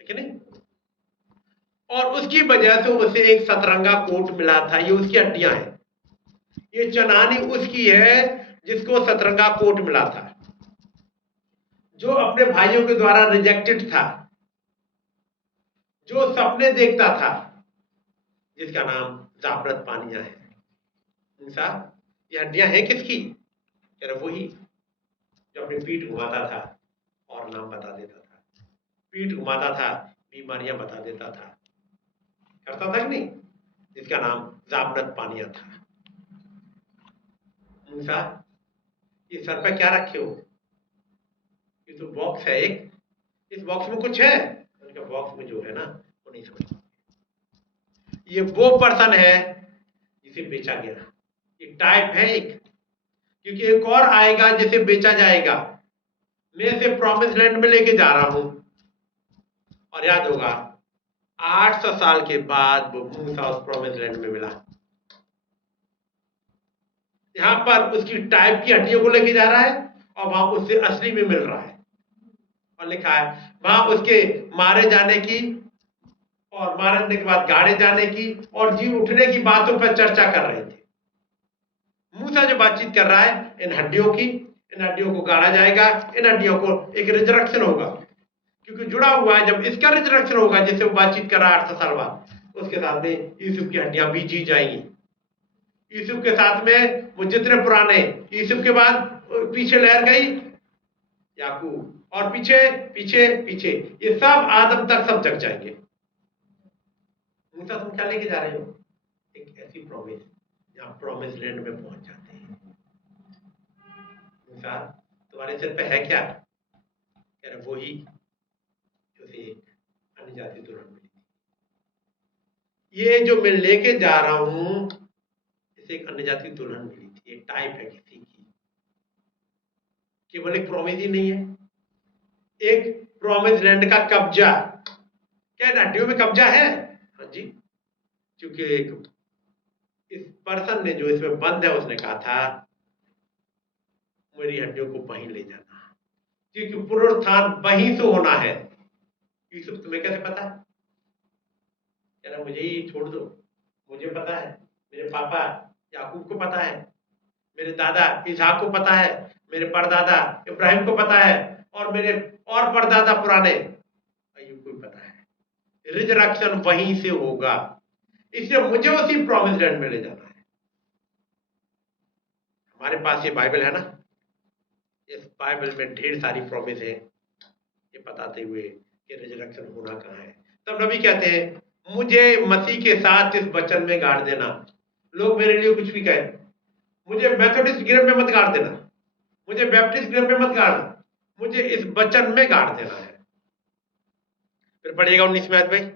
है कि नहीं? और उसकी वजह से उसे एक सतरंगा कोट मिला था। ये उसकी हड्डियां हैं। ये चनानी उसकी है जिसको सतरंगा कोट मिला था, जो अपने भाइयों के द्वारा रिजेक्टेड था, जो सपने देखता था, जिसका नाम जाफरत पानिया है। मूसा ये हड्डियां हैं किसकी? कह रहे वही जो अपनी पीठ घुमाता था और नाम बता देता था, पीठ घुमाता था, बीमारियां बता देता था, करता था कि नहीं? जिसका नाम जाफरत पानिया था। मूसा ये सर पे क्या रखे हो? ये तो बॉक्स है एक, इस बॉक्स में कुछ है? उनका बॉक्स में जो है ना वो नहीं समझ। ये वो पर्सन है जिसे बेचा गया। ये टाइप है एक, क्योंकि एक और आएगा जिसे बेचा जाएगा। मैं इसे प्रॉमिस लैंड में लेके जा रहा हूं। और याद होगा 800 साल के बाद वो मूसा उस प्रॉमिस लैंड में मिला। यहां पर उसकी टाइप की हड्डियों को लेके जा रहा है और वहां उससे असली में मिल रहा है। और लिखा है वहां उसके मारे जाने की और मारने के बाद गाड़े जाने की और जी उठने की बातों पर चर्चा कर रहे थे। मूसा जो बातचीत कर रहा है इन हड्डियों की, इन हड्डियों को गाड़ा जाएगा, इन हड्डियों को एक रिजरेक्शन होगा, क्योंकि जुड़ा हुआ है। जब इसका रिजरेक्शन होगा जिससे वो बातचीत कर रहा है 800 साल बाद, उसके साथ में यूसुफ की हड्डियां भी जी जाएंगी। यूसुफ के साथ में वो जितने पुराने, यूसुफ के बाद पीछे लहर गई याकूब, और पीछे पीछे पीछे ये सब आदम तक सब जग जाएंगे। मूसा तुम क्या लेके जा रहे हो? एक ऐसी प्रॉमिस जहां प्रॉमिस लैंड में पहुंच जाते हैं। मूसा तुम्हारे सिर पे है क्या? कह रहे वही जो से एक अन्य जाति दुल्हन मिली थी। ये जो मैं लेके जा रहा हूं इसे एक अन्य जाति दुल्हन मिली थी। एक टाइप है किसी की, केवल एक प्रॉमिस ही नहीं है, एक प्रॉमिस लैंड का कब्जा। क्या हड्डियों में कब्जा है? हाँ जी, क्योंकि इस पर्सन ने जो इसमें बंद है उसने कहा था मेरी हड्डियों को वहीं ले जाना, क्योंकि पुनरुत्थान वहीं से होना है। यूसुफ तुम्हें कैसे पता? कह रहा मुझे ही छोड़ दो, मुझे पता है, मेरे पापा याकूब को पता है, मेरे दादा इसहाक को पता है, मेरे परदादा इब्राहिम को पता है, और मेरे और परदादा पुराने अय्यूब को पता है। रिजरेक्शन वहीं से होगा, इसलिए मुझे उसी प्रॉमिस लैंड में ले जाना है। हमारे पास ये बाइबल है ना, इस बाइबल में ढेर सारी प्रॉमिस है ये बताते हुए कि रिजरेक्शन होना कहाँ है। तब नबी कहते हैं मुझे मसीह के साथ इस वचन में गाड़ देना। लोग मेरे लिए कुछ भी कहें, मुझे मेथोडिस्ट ग्रेव में मत गाड़ देना, मुझे बैप्टिस्ट ग्रेव में मत गाड़ना, मुझे इस वचन में गाड़ देना है। फिर पढ़िएगा 19वें अध्याय।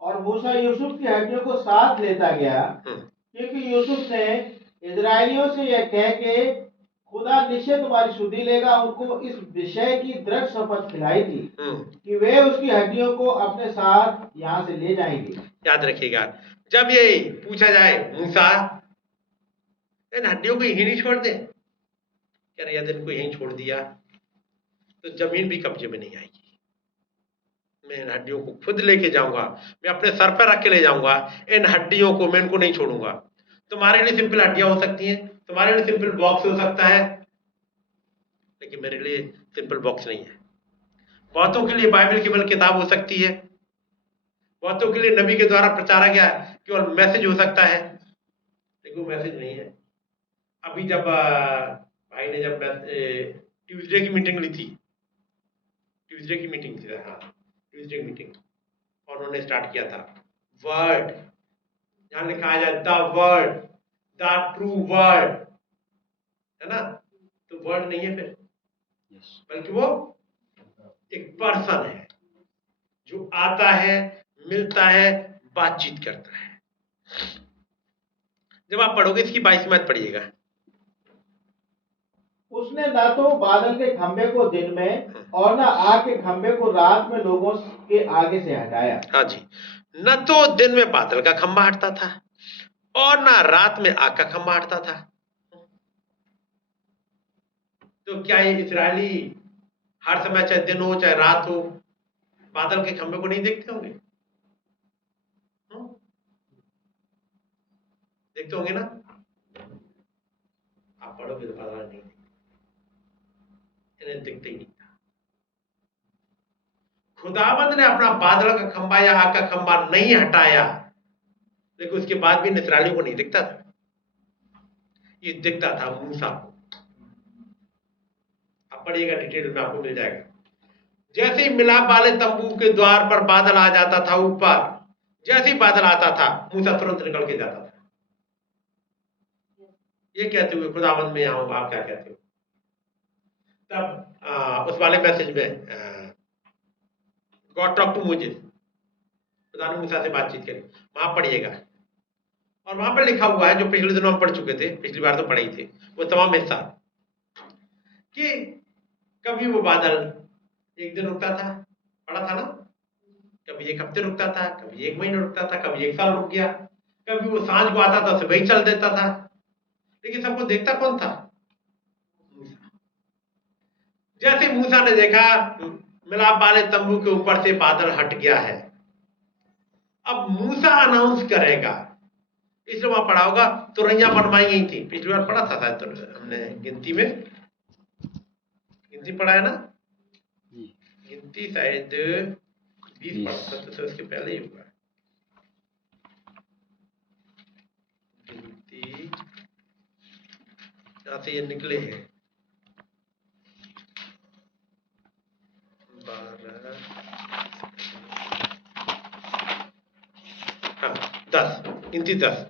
और मूसा यूसुफ की हड्डियों को साथ लेता गया, क्योंकि यूसुफ ने इजरायलियों से यह कह के खुदा निश्चय तुम्हारी सुधि लेगा, उनको इस विषय की दृढ़ शपथ खिलाई थी कि वे उसकी हड्डियों को अपने साथ यहाँ से ले जाएंगे। याद रखिएगा, जब ये पूछा जाए मूसा इन हड्डियों को यहीं नहीं छोड़ दे, कह रहे यदि इनको यहीं छोड़ दिया तो जमीन भी कब्जे में नहीं आएगी। मैं इन हड्डियों को खुद लेके जाऊंगा, मैं अपने सर पर रख के ले जाऊंगा। इन हड्डियों को मैं इनको नहीं छोड़ूंगा। तुम्हारे लिए सिंपल हड्डियां हो सकती हैं, तुम्हारे लिए सिंपल बॉक्स हो सकता है, लेकिन मेरे लिए सिंपल बॉक्स नहीं है। बहुतों के लिए बाइबल केवल किताब हो सकती है, बहुतों के लिए नबी के द्वारा प्रचारा गया केवल मैसेज हो सकता है, लेकिन वो मैसेज नहीं है। अभी जब भाई ने जब ट्यूसडे की मीटिंग ली थी, ट्यूसडे की मीटिंग थी, हाँ ट्यूसडे की मीटिंग, और उन्होंने स्टार्ट किया था वर्ड, जहाँ लिखा है the word, the true word, है ना। तो वर्ड नहीं है फिर, बल्कि वो एक पर्सन है जो आता है, मिलता है, बातचीत करता है। जब आप पढ़ोगे इसकी 22 पढ़िएगा। उसने न तो बादल के खंभे को दिन में और न आग के खंभे को रात में लोगों के आगे से हटाया। हाँ जी, न तो दिन में बादल का खंभा हटता था और न रात में आग का खंभा हटता था। तो क्या ये इजरायली हर समय, चाहे दिन हो चाहे रात हो, बादल के खंभे को नहीं देखते होंगे? देखते होंगे ना। आप पढ़ोगे तो पता नहीं, इन्हें दिखते ही नहीं था। खुदावंद ने अपना बादल का खंभा या आग का खंभा नहीं हटाया, लेकिन उसके बाद भी इस्राएलियों को नहीं दिखता था। ये दिखता था मूसा को। आप पढ़िएगा, डिटेल में आपको मिल जाएगा। जैसे ही मिलाप वाले तंबू के द्वार पर बादल आ जाता था ऊपर, जैसे ही बादल आता था मूसा तुरंत निकल के जाता था। ये कहते हुए खुदावंद में यहाँ हूं, आप क्या कहते हो? तब उस वाले मैसेज में गॉड टॉक टू मोजेस, खुदा ने मूसा से बातचीत करी, वहां पढ़िएगा। और वहां पर लिखा हुआ है, जो पिछले दिनों हम पढ़ चुके थे, पिछली बार तो पढ़े ही थे, वो तमाम हिस्सा, कि कभी वो बादल एक दिन रुकता था, पढ़ा था ना, कभी एक हफ्ते रुकता था, कभी एक महीने रुकता था, कभी एक साल रुक गया, कभी वो सांझ को आता था सुबह ही चल देता था, लेकिन सबको देखता कौन था? मूसा। जैसे मूसा ने देखा मिलाप वाले तंबू के ऊपर से बादल हट गया है, अब मूसा अनाउंस करेगा, इसलिए वहां पढ़ा होगा तुरैया बनवाई गई थी। पिछली बार पढ़ा था शायद, तो हमने गिनती में गिनती पढ़ा है ना, गिनती शायद 20 पढ़ा था, तो उसके पहले ही हुआ गिनती, यहाँ से ये निकले हैं 12, हाँ 10, गिनती 10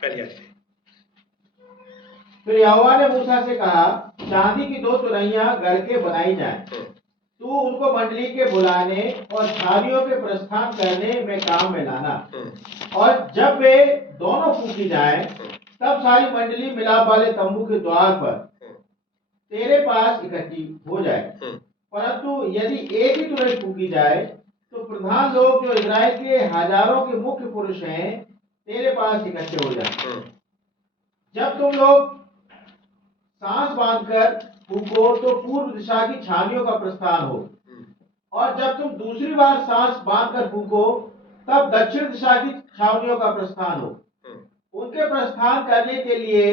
पहले से। फिर यहोवा ने मूसा से कहा, चांदी की 2 तुरैया गढ़ के बनाई जाए, तू उनको मंडली के बुलाने और छावनियों के प्रस्थान करने में काम में लाना, और जब वे दोनों फूकी जाएं, तब सारी मंडली मिलाप वाले तंबू के द्वार पर तेरे पास इकट्ठी हो जाए। परंतु यदि एक ही तुरई फूकी जाए, तो प्रधान लोग जो इजराइल के हजारों के मुख्य पुरुष हैं तेरे पास इकट्ठे हो जाए। जब तुम लोग सांस बांधकर फूको तो पूर्व दिशा की छावनियों का प्रस्थान हो, और जब तुम दूसरी बार सांस बांधकर फूको तब दक्षिण दिशा की छावनियों का प्रस्थान हो। उनके प्रस्थान करने के लिए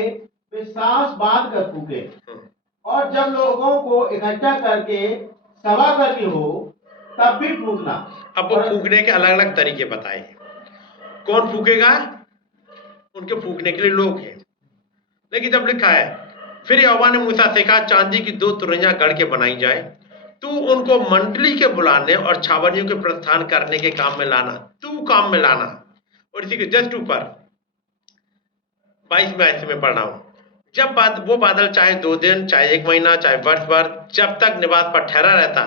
वे सांस बांधकर फूके, और जब लोगों को इकट्ठा करके सभा करनी हो तब भी फूकना। अब वो फूकने के अलग अलग तरीके बताए। कौन फूकेगा? उनके फूकने के लिए लोग हैं, लेकिन जब लिखा है फिर यहोवा ने मूसा से कहा, चांदी की 2 तुरैया गढ़ के बनाई जाए, तू उनको मंडली के बुलाने और छावनियों के प्रस्थान करने के काम में लाना, तू काम में लाना। और इसी के जस्ट ऊपर 22 में ऐसे में पढ़ रहा हूं, वो बादल चाहे 2 दिन, चाहे 1 महीना, चाहे वर्ष भर, जब तक निवास पर ठहरा रहता,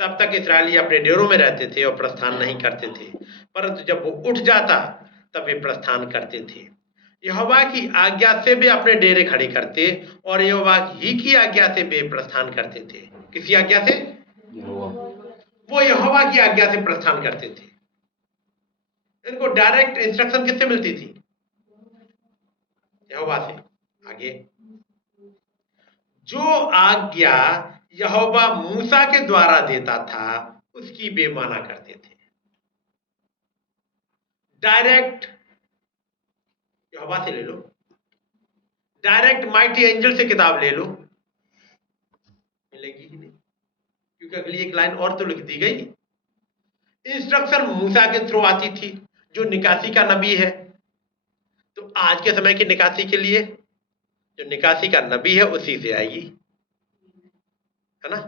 तब तक इस्राएली अपने डेरों में रहते थे और प्रस्थान नहीं करते थे। परंतु जब वो उठ जाता तब वे प्रस्थान करते थे। यहोवा की आज्ञा से वे अपने डेरे खड़े करते और यहोवा ही की आज्ञा से वे प्रस्थान करते थे। किसी आज्ञा से? वो यहोवा की आज्ञा से प्रस्थान करते थे। इनको डायरेक्ट इंस्ट्रक्शन किससे मिलती थी? यहोवा से। आगे, जो आज्ञा यहोवा मूसा के द्वारा देता था उसकी वे माना करते थे। डायरेक्ट यहोवा से ले लो, डायरेक्ट माइटी एंजल से किताब ले लो, मिलेगी ही नहीं, क्योंकि अगली एक लाइन और तो लिख दी गई। इंस्ट्रक्शन मूसा के थ्रू आती थी, जो निकासी का नबी है। तो आज के समय की निकासी के लिए जो निकासी का नबी है उसी से आएगी, है ना।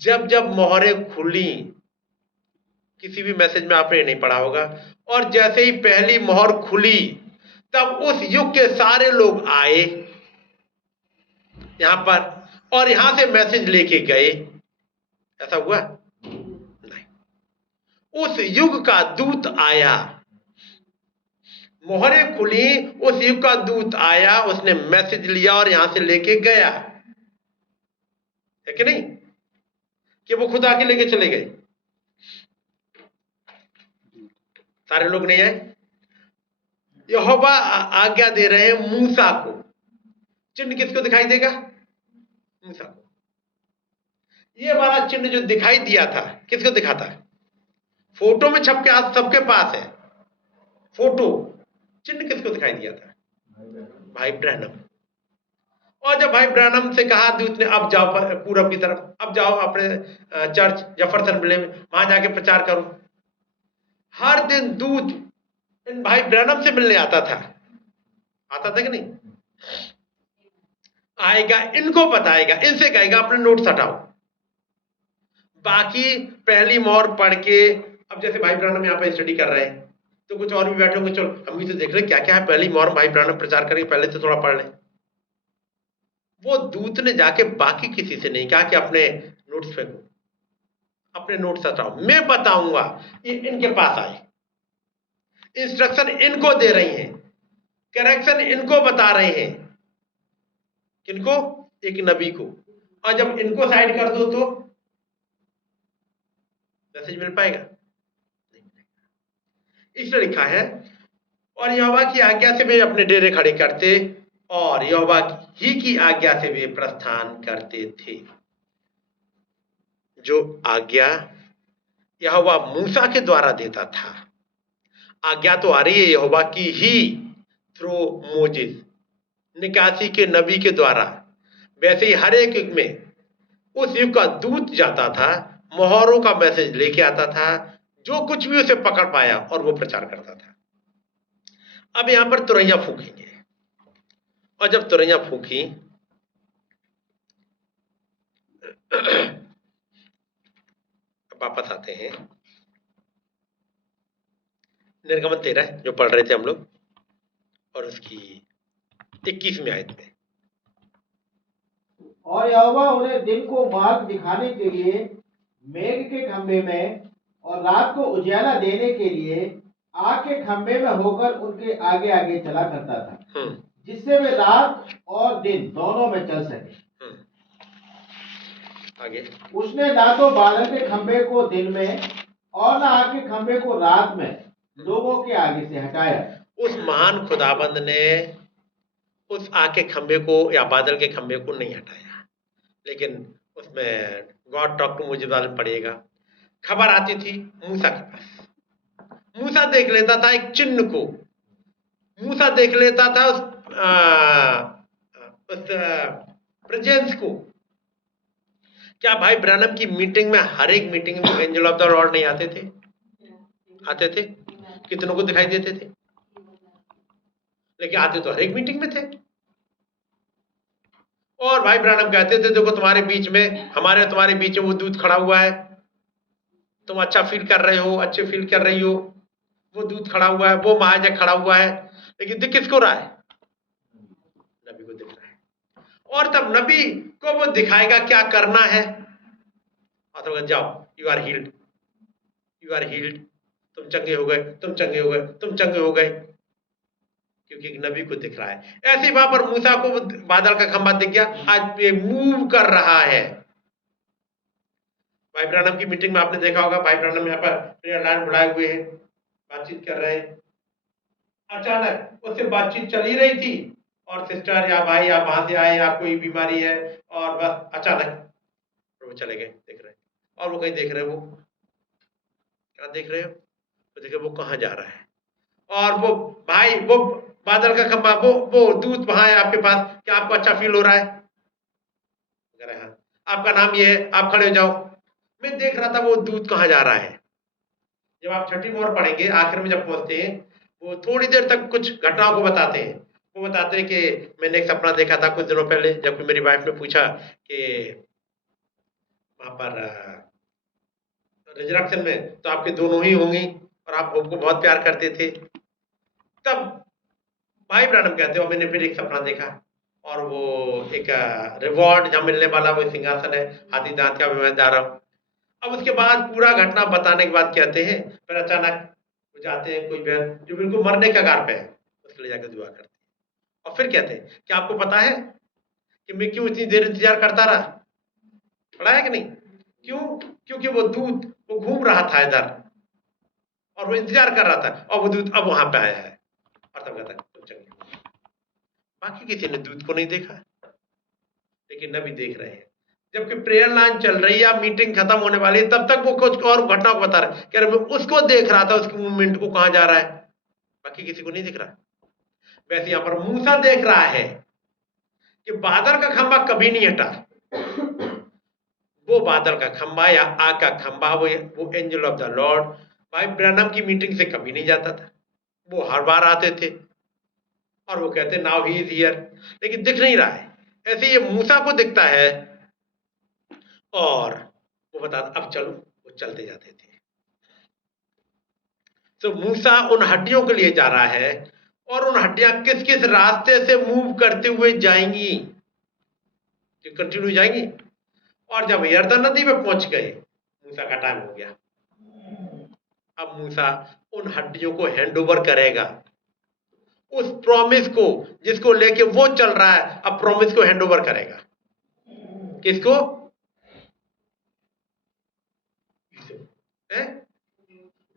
जब जब मोहरें खुली, किसी भी मैसेज में आपने नहीं पढ़ा होगा, और जैसे ही पहली मोहर खुली तब उस युग के सारे लोग आए यहां पर और यहां से मैसेज लेके गए। ऐसा हुआ नहीं, उस युग का दूत आया, मोहरें खुली, उस युग का दूत आया, उसने मैसेज लिया और यहां से लेके गया, है कि नहीं? कि वो खुद आके लेके चले गए, सारे लोग नहीं आए। यहोवा आज्ञा दे रहे हैं मूसा को। चिन्ह किसको दिखाई देगा? मूसा को। ये वाला चिन्ह जो दिखाई दिया था किसको दिखाता है? फोटो में छप के आज सबके पास है फोटो। चिन्ह किसको दिखाई दिया था? भाई ब्रैनम। और जब भाई ब्रैनम से कहा दूत ने, अब जाओ पूरब की तरफ, अब जाओ अपने चर्च जेफरसन विले में, वहां जाके प्रचार करो। हर दिन दूत इन भाई ब्रैनम से मिलने आता था कि नहीं? आएगा, इनको बताएगा, इनसे कहेगा अपने नोट्स हटाओ। बाकी पहली मोहर पढ़ के, अब जैसे भाई ब्रैनम यहाँ पे स्टडी कर रहे हैं तो कुछ और भी बैठे होंगे, चलो हम भी तो देख रहे क्या क्या है, पहली मोहर भाई ब्रैनम प्रचार करेंगे, पहले से थोड़ा पढ़ लें। वो दूत ने जाके बाकी किसी से नहीं कहा कि अपने नोट्स फेंको, अपने नोट्स हटाओ, मैं बताऊंगा। ये इनके पास आए, इंस्ट्रक्शन इनको दे रही हैं, करेक्शन इनको बता रहे हैं। किनको? एक नबी को। और जब इनको साइड कर दो तो मैसेज मिल पाएगा? नहीं मिलेगा। इसलिए लिखा है, और यहोवा की आज्ञा से वे अपने डेरे खड़े करते और यहोवा ही की आज्ञा से वे प्रस्थान करते थे। जो आज्ञा यहोवा मूसा के द्वारा देता था, आज्ञा तो आ रही है यहोवा की ही थ्रू मोजेस, निकासी के नबी के द्वारा। वैसे ही हर एक युग में उस युग का दूत जाता था, मोहरों का मैसेज लेके आता था, जो कुछ भी उसे पकड़ पाया और वो प्रचार करता था। अब यहां पर तुरैया फूकेंगे, और जब तुरैया फूकी वापस आते हैं निर्गमन 13 जो पढ़ रहे थे हम लोग, और उसकी 21वीं आयत में। और यहोवा उन्हें दिन को मार्ग दिखाने के लिए मेघ के खंभे में और रात को उजियाला देने के लिए आग के खंभे में होकर उनके आगे आगे चला करता था, जिससे वे रात और दिन दोनों में चल सके। आगे, उसने ना तो बादल के खंभे को दिन में और ना आग के खंभे को रात में लोगों के आगे से हटाया। उस महान खुदाबंद ने उस आग के खंभे को या बादल के खंभे को नहीं हटाया, लेकिन उसमें गॉड टॉक टू मुझे में पड़ेगा। खबर आती थी मूसा के पास, मूसा देख लेता था एक चिन्ह को, मूसा देख लेता था उस प्रेजेंस को। क्या भाई ब्रैनम की मीटिंग में, हर एक मीटिंग में एंजल ऑफ द लॉर्ड नहीं आते थे? आते थे, कितनों को दिखाई देते थे, लेकिन आते तो हर एक मीटिंग में थे। और भाई ब्रैनम कहते थे देखो तुम्हारे बीच में, हमारे तुम्हारे बीच में वो दूत खड़ा हुआ है, तुम अच्छा फील कर रहे हो, अच्छे फील कर रही हो, वो दूत खड़ा हुआ है, वो महायाजक खड़ा हुआ है। लेकिन दिख किसको रहा है? और तब नबी को वो दिखाएगा क्या करना है, और तो जाओ, you are healed, you are healed, तुम चंगे हो गए, तुम चंगे हो गए, तुम चंगे हो गए, क्योंकि एक नबी को दिख रहा है। ऐसे ही वहां पर मूसा को बादल का खंभा दिख गया, आज ये मूव कर रहा है। भाई ब्रानम की मीटिंग में आपने देखा होगा, भाई ब्रानम यहाँ पर प्रेयर लाइन बुलाए हुए हैं, बातचीत कर रहे हैं, अचानक उससे बातचीत चल ही रही थी और सिस्टर या भाई या वहां से आए या कोई बीमारी है, और बस अचानक वो चले गए, देख रहे हैं, और वो कहीं देख रहे हैं, वो क्या देख रहे हो, तो देखे वो कहाँ जा रहा है, और वो भाई वो बादल का खंभा, वो दूत वहां है आपके पास, क्या आपको अच्छा फील हो रहा है? कह रहे हाँ, आपका नाम ये है, आप खड़े हो जाओ। मैं देख रहा था वो दूत कहाँ जा रहा है। जब आप छठी मोहर पढ़ेंगे, आखिर में जब पहुंचते हैं, वो थोड़ी देर तक कुछ घटनाओं को बताते हैं। वो बताते हैं कि मैंने एक सपना देखा था कुछ दिनों पहले, जब मेरी वाइफ ने पूछा कि वहां पर रिजरेक्शन में तो आपके दोनों ही होंगी और आप होप को बहुत प्यार करते थे। तब भाई ब्रानम कहते हो मैंने फिर एक सपना देखा, और वो एक रिवॉर्ड जहां मिलने वाला वो सिंहासन है, हाथी दांत का मैं जा रहा हूँ। अब उसके बाद पूरा घटना बताने के बाद कहते हैं, फिर अचानक वो जाते हैं, कोई बहन जो बिल्कुल मरने का गार पे है उसके लिए जाकर दुआ करते हैं, और फिर कहते हैं कि आपको पता है कि मैं क्यों इतनी देर इंतजार करता रहा? पढ़ा है कि नहीं? क्यों? क्योंकि वो दूत वो घूम रहा था इधर और वो इंतजार कर रहा था, और वो दूत अब वहां पे आया है, और तब कहता है तुम चंगे हो। बाकी किसी ने दूत को नहीं देखा, लेकिन नबी देख रहे हैं। जबकि प्रेयर लाइन चल रही है, मीटिंग खत्म होने वाली है, तब तक वो कुछ और घटना को बता रहा है, कह रहे मैं उसको देख रहा था, उसकी मूवमेंट को कहां जा रहा है, बाकी किसी को नहीं दिख रहा। वैसे यहां पर मूसा देख रहा है कि बादल का खंभा कभी नहीं हटा। वो बादल का खंभा या आग का खंभा, वो एंजल ऑफ द लॉर्ड भाई ब्रैनम की मीटिंग से कभी नहीं जाता था, वो हर बार आते थे और वो कहते नाउ ही इज हियर, लेकिन दिख नहीं रहा है। ऐसे ये मूसा को दिखता है और वो बताता अब चलो, वो चलते जाते थे। तो मूसा उन हड्डियों के लिए जा रहा है, और उन हड्डियां किस किस रास्ते से मूव करते हुए जाएंगी, कंटिन्यू जाएंगी। और जब यर्दन नदी में पहुंच गए, मूसा का टाइम हो गया। अब मूसा उन हड्डियों को हैंड ओवर करेगा, उस प्रॉमिस को जिसको लेके वो चल रहा है, अब प्रॉमिस को हैंड ओवर करेगा। किसको?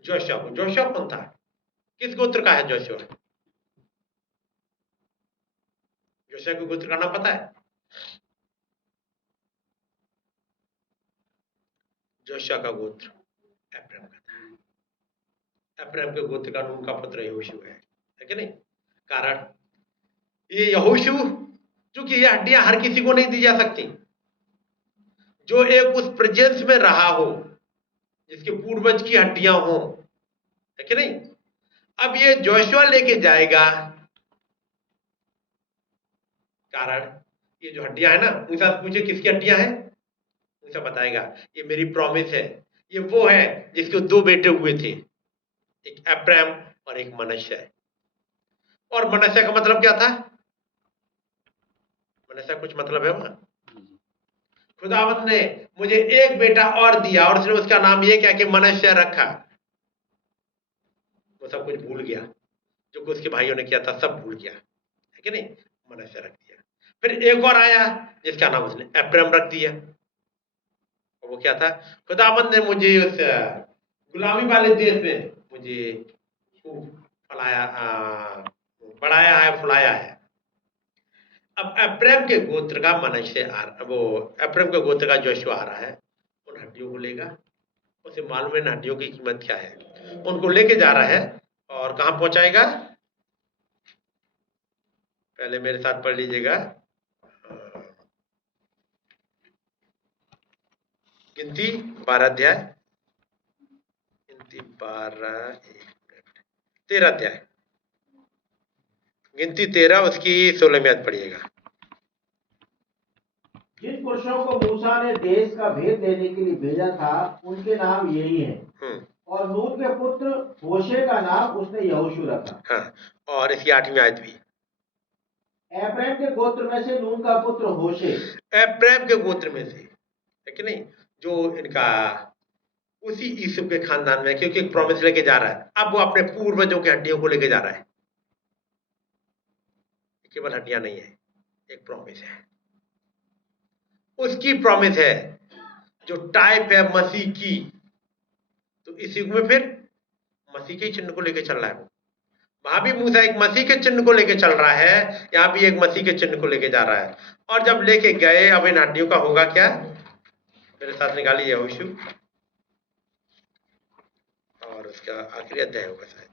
जोशुआ को। जोशुआ कौन था? किस गोत्र का है जोशुआ? जोशुआ के गोत्र का नाम पता है? जोशुआ का गोत्र अब्राहम का था। अब्राहम के गोत्र का उनका पुत्र यहोशू है कि नहीं? कारण ये यहोशू, क्योंकि ये हड्डियां हर किसी को नहीं दी जा सकती, जो एक उस प्रेजेंस में रहा हो, जिसके पूर्वज की हड्डियां हो, है कि नहीं? अब ये जोशुआ लेके जाएगा, कारण ये जो हड्डियां है ना, मूसा से पूछे किसकी हड्डियां हैं, मूसा बताएगा ये मेरी प्रॉमिस है। ये वो है जिसके दो बेटे हुए थे, एक अब्राहम और एक मनश्शे। और मनश्शे का मतलब क्या था? मनश्शे कुछ मतलब है वहां, खुदावंद ने मुझे एक बेटा और दिया और उसने उसका नाम ये क्या कि मनश्शे रखा। वो सब कुछ भूल गया जो कुछ उसके भाइयों ने किया था, सब भूल गया, है कि नहीं? मनश्शे रख दिया। फिर एक और आया जिसका नाम उसने अब्राहम रख दिया, और वो क्या था? खुदावंद ने मुझे उस गुलामी वाले देश में मुझे खूब फलाया, बढ़ाया है, फुलाया है। अब अब्राहम के गोत्र का मनश्शे वो अब्राहम के गोत्र का जोशुआ आ रहा है, उन हड्डियों को लेगा। उसे मालूम है हड्डियों की कीमत क्या है, उनको लेके जा रहा है और कहां पहुंचाएगा? पहले मेरे साथ पढ़ लीजिएगा, गिनती 12 अध्याय, गिनती 12 13 अध्याय, गिनती 13 उसकी 16वीं आयत पढ़िएगा। जिन पुरुषों को मूसा ने देश का भेद देने के लिए भेजा था, उनके नाम यही हैं। और नून के पुत्र होशे का नाम उसने यहोशू रखा। हाँ, और इसकी 8वीं आयत भी, एप्रैम के गोत्र में से नून का पुत्र होशे। एप्रैम के गोत्र में से है कि नहीं, जो इनका उसी यूसुफ के खानदान में, क्योंकि एक प्रॉमिस लेके जा रहा है। अब वो अपने पूर्वजों की हड्डियों को लेके जा रहा है, केवल हड्डियां नहीं है, एक प्रॉमिस है, उसकी प्रॉमिस है जो टाइप है मसीह की। तो इस युग में फिर मसीह के चिन्ह को लेके चल रहा है वो। वहां भी मूसा एक मसीह के चिन्ह को लेके चल रहा है, यहाँ भी एक मसीह के चिन्ह को लेके जा रहा है। और जब लेके गए, अब इन हड्डियों का होगा क्या? मेरे साथ निकालिए यहोशू, और उसका आखिरी अध्याय होगा शायद,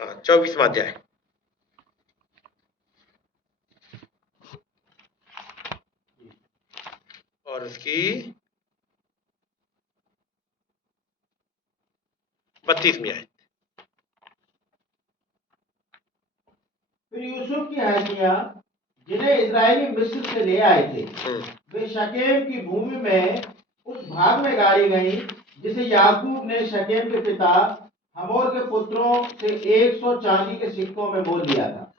हाँ 24वां अध्याय। और उसकी 32वीं आयत। फिर यूसुफ की हड्डियां जिन्हें इजरायली मिस्र से ले आए थे, वे शकेम की भूमि में उस भाग में गाड़ी गई जिसे याकूब ने शकेम के पिता हमोर के पुत्रों से 100 चांदी के सिक्कों में मोल लिया था।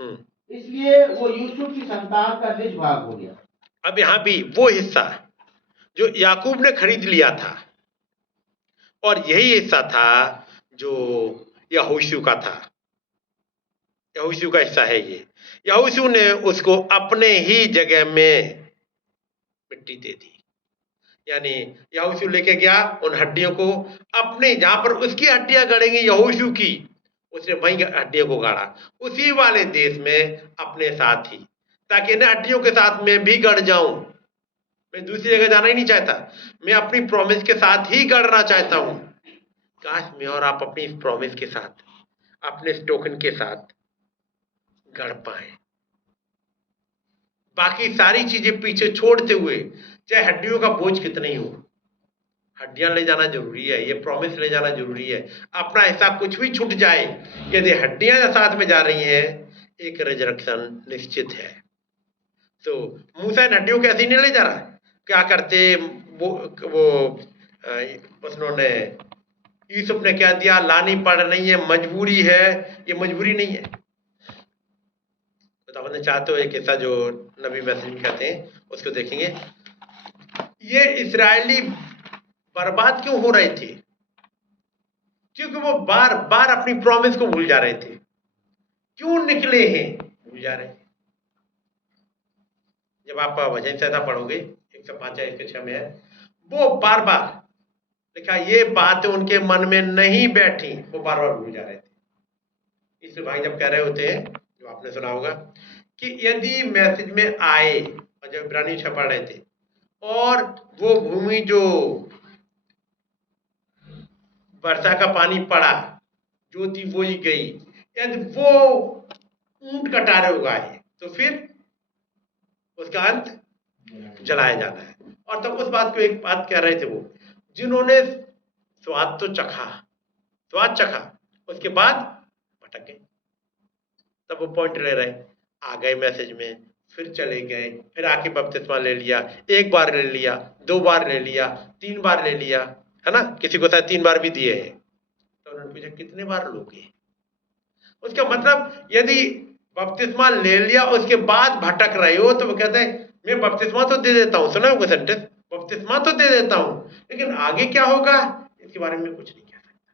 इसलिए वो यूसुफ की संतान का निज भाग हो गया। अब यहाँ भी वो हिस्सा जो याकूब ने खरीद लिया था, और यही हिस्सा था जो यहोशू का था। यहोशू का हिस्सा है ये। यहोशू ने उसको अपने ही जगह में मिट्टी दे दी, यानी यहोशू लेके गया उन हड्डियों को अपने, जहां पर उसकी हड्डियां गड़ेंगी यहोशू की, उसने वहीं हड्डियों को गाड़ा, उसी वाले देश में अपने साथ ही, ताकि इन हड्डियों के साथ मैं भी गड़ जाऊं। मैं दूसरी जगह जाना ही नहीं चाहता, मैं अपनी प्रॉमिस के साथ ही गड़ना चाहता हूं। काश मैं और आप अपनी इस प्रॉमिस के साथ, अपने इस टोकन के साथ गड़ पाए, बाकी सारी चीजें पीछे छोड़ते हुए, चाहे हड्डियों का बोझ कितना ही हो। हड्डियां ले जाना जरूरी है, ये प्रॉमिस ले जाना जरूरी है। अपना हिस्सा कुछ भी छूट जाए, यदि हड्डियां साथ में जा रही हैं, एक रिजरेक्शन निश्चित है। तो मूसा इन हड्डियों को ऐसे ही नहीं ले जा रहा। क्या करते वो उन्होंने, यूसुफ ने क्या दिया, लानी पड़ रही है, मजबूरी है। ये मजबूरी नहीं है। तो अपने चाहते हो एक हिस्सा जो नबी मैसेज कहते हैं उसको देखेंगे। ये इस्राएली बर्बाद क्यों हो रहे थे? क्योंकि वो बार बार अपनी प्रॉमिस को भूल जा रहे थे। क्यों निकले हैं भूल जा रहे हैं? जब आप भजन संहिता पढ़ोगे 105 या 106 में है, वो बार बार लिखा, ये बातें उनके मन में नहीं बैठी, वो बार बार भूल जा रहे थे। इसलिए भाई जब कह रहे होते हैं, जो आपने सुना होगा, कि यदि मैसेज में आए, और जब इब्रानी पढ़ रहे थे, और वो भूमि जो वर्षा का पानी पड़ा, ज्योति बोई गई, यदि वो ऊंट कटारे उगाए, तो फिर उसका अंत जलाया जाना है। और तब उस बात को एक बात कह रहे थे वो, जिन्होंने स्वाद तो चखा, स्वाद चखा, उसके बाद भटक गए। तब वो पॉइंट ले रहे, आ गए मैसेज में, फिर चले गए, फिर आके बपतिस्मा ले लिया, एक बार ले लिया, 2 बार ले लिया, 3 बार ले लिया, है ना। किसी को शायद 3 बार भी दिए हैं। तो उन्होंने पूछा कितने बार लोगे? उसका मतलब यदि बपतिस्मा ले लिया उसके बाद भटक रहे हो, तो वो कहते हैं मैं बपतिस्मा तो दे देता हूँ, सुना होगा सेंटेंस, बपतिस्मा तो दे देता हूँ, लेकिन आगे क्या होगा इसके बारे में कुछ नहीं कह सकता।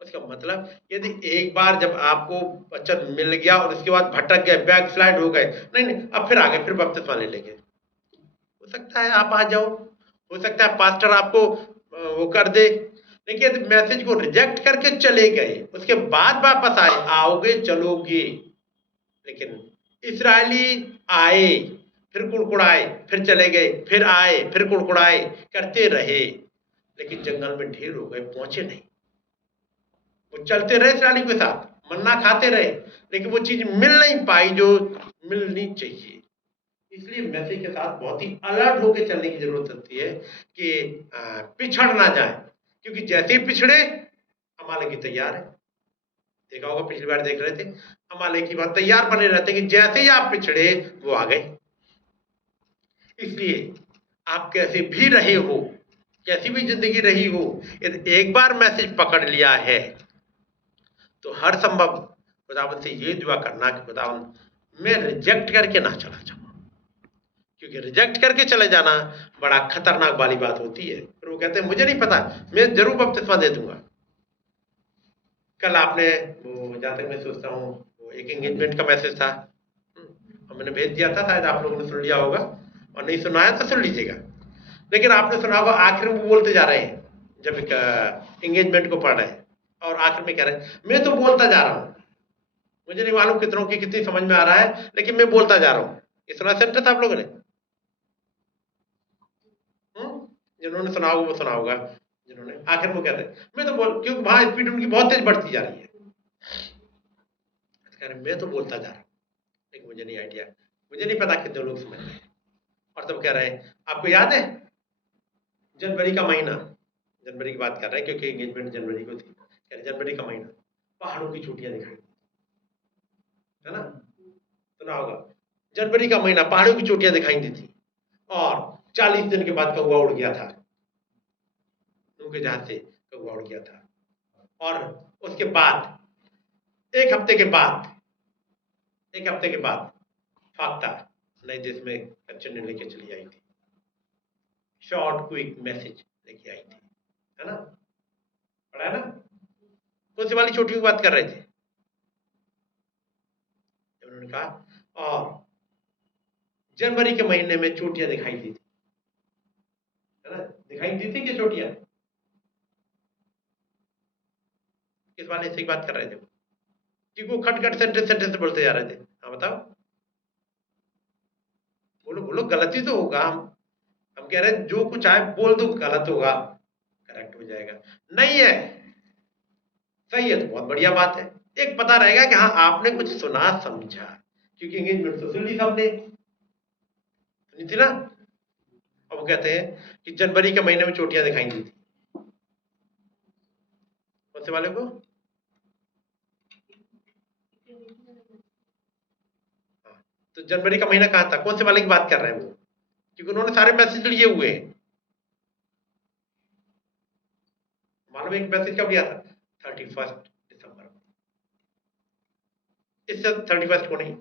उसका मतलब यदि एक बार जब आपको वचन मिल गया और उसके बाद भटक गए, बैक स्लाइड हो गए, नहीं अब फिर आगे फिर बपतिस्मा ले लेंगे, हो सकता है आप आ जाओ, हो सकता है पास्टर आपको वो कर दे, लेकिन यदि मैसेज को रिजेक्ट करके चले गए, उसके बाद वापस आए, आओगे चलोगे। लेकिन इस्राएली आए, फिर कुड़कुड़ाए, फिर चले गए, फिर आए, फिर कुड़कुड़ाए, करते रहे, लेकिन जंगल में ढेर हो गए, पहुंचे नहीं। वो चलते रहे इस्राएली के साथ, मन्ना खाते रहे, लेकिन वो चीज मिल नहीं पाई जो मिलनी चाहिए। इसलिए मैसेज के साथ बहुत ही अलर्ट होकर चलने की जरूरत होती है कि पिछड़ ना जाए, क्योंकि जैसे ही पिछड़े अमालेकी तैयार है। देखा होगा, पिछली बार देख रहे थे, अमालेकी बात तैयार बने रहते कि जैसे ही आप पिछड़े वो आ गए। इसलिए आप कैसे भी रहे हो, कैसी भी जिंदगी रही हो, यदि एक बार मैसेज पकड़ लिया है तो हर संभव खुदावंद से ये दुआ करना कि खुदावंद मैं रिजेक्ट करके ना चला जाऊँ, क्योंकि रिजेक्ट करके चले जाना बड़ा खतरनाक वाली बात होती है। फिर वो कहते हैं मुझे नहीं पता, मैं जरूर बपतिस्मा दे दूंगा। कल आपने वो, जहाँ तक मैं सोचता हूँ, वो एक एंगेजमेंट का मैसेज था, मैंने भेज दिया था, शायद आप लोगों ने सुन लिया होगा, और नहीं सुनाया तो सुन लीजिएगा। लेकिन आपने सुना होगा आखिर में वो बोलते जा रहे हैं, जब एक एंगेजमेंट को पढ़ रहे हैं और आखिर में कह रहे हैं मैं तो बोलता जा रहा हूँ, मुझे नहीं मालूम कितनों की कितनी समझ में आ रहा है, लेकिन मैं बोलता जा रहा हूँ। ये सुना सेंटेंस आप लोगों ने? जिन्होंने सुना होगा वो सुना होगा, जिन्होंने आखिर में कहते हैं मैं तो बोल, क्योंकि वहां स्पीड उनकी बहुत तेज बढ़ती जा रही है, कह रहे मैं तो बोलता जा रहा हूँ, लेकिन मुझे नहीं आइडिया, मुझे नहीं पता कितने लोग समझ रहे हैं। और तब कह रहे हैं आपको याद है जनवरी का महीना, जनवरी की बात कर रहे हैं क्योंकि एंगेजमेंट जनवरी को थी, कह रहे जनवरी का महीना पहाड़ों की चोटियां दिखाई, है ना, सुना होगा, जनवरी का महीना पहाड़ों की चोटियां दिखाई दी थी, और 40 दिन के बाद कौवा उड़ गया था, उनके जहाज से कौवा उड़ गया था, और उसके बाद एक हफ्ते के बाद फाख्ता नए देश में कच्चन लेके चली आई थी, शॉर्ट क्विक मैसेज लेके आई थी, है ना, पढ़ा है ना? कौन सी वाली छोटी की बात कर रहे थे? उन्होंने कहा और जनवरी के महीने में चोटियां दिखाई दी थी, है ना, दिखाई दी थी कि चोटियां किस वाले से बात कर रहे थे? कि वो खट सेंटेंस बोलते जा रहे थे। हाँ बताओ, बोलो बोलो, गलती तो होगा, हम कह रहे हैं जो कुछ आए बोल दो, गलत होगा करेक्ट हो जाएगा, नहीं है सही है तो बहुत बढ़िया बात है, एक पता रहेगा कि हाँ आपने कुछ सुना समझा, क्योंकि एंगेजमेंट तो सुन ली सबने, सुनी थी ना। अब वो कहते हैं कि जनवरी के महीने में चोटियां दिखाई दी थी, कौन से वाले को? तो जनवरी का महीना कहाँ था, कौन से वाले की बात कर रहे हैं वो? क्योंकि उन्होंने सारे मैसेज लिए हुए हैं, मालूम एक मैसेज कब लिया था? 31 दिसंबर, इससे 31 को नहीं,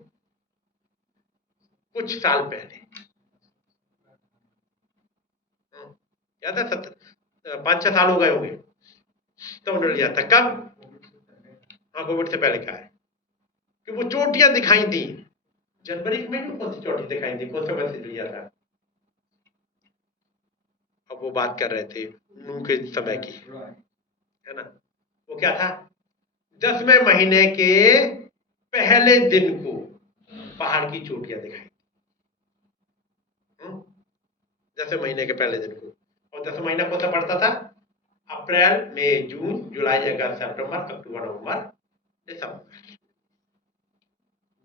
कुछ साल पहले, याद है 5-6 साल हो गए होंगे तब उन्होंने लिया था। कब? हाँ कोविड से पहले का है, कि वो चोटियां दिखाई दी जनवरी में, कौन सी चोटी दिखाई दी, कौन सा मैसेज लिया था? अब वो बात कर रहे थे नूह के समय की, है ना, वो क्या था? 10वें महीने के पहले दिन को पहाड़ की चोटियां दिखाई, 10वें महीने के पहले दिन को, और 10वां महीना कौन सा पड़ता था? अप्रैल, मई, जून, जुलाई, अगस्त, सितंबर, अक्टूबर, नवंबर, दिसंबर,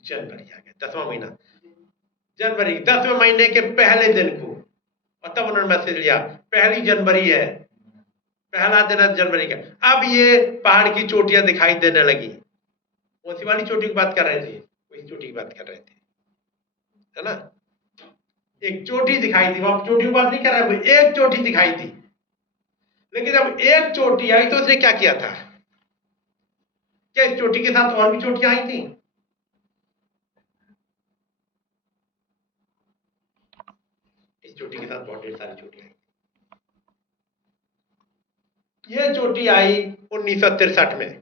जनवरी आ गया 10वां महीना, जनवरी 10वें महीने के पहले दिन को, और तब उन्होंने मैसेज लिया पहली जनवरी है, पहला दिन है जनवरी का। अब ये पहाड़ की चोटियां दिखाई देने लगी, कौन सी वाली चोटी की बात कर रहे थे? वही चोटी की बात कर रहे थे, है ना, एक चोटी दिखाई दी, वहां चोटी की बात नहीं कर रहा है, एक चोटी दिखाई दी, लेकिन जब एक चोटी आई तो उसने क्या किया था? क्या इस चोटी के साथ और भी चोटियां आई थी? इस चोटी के साथ बहुत ढेर सारी चोटियां आई। ये चोटी आई 1963 में,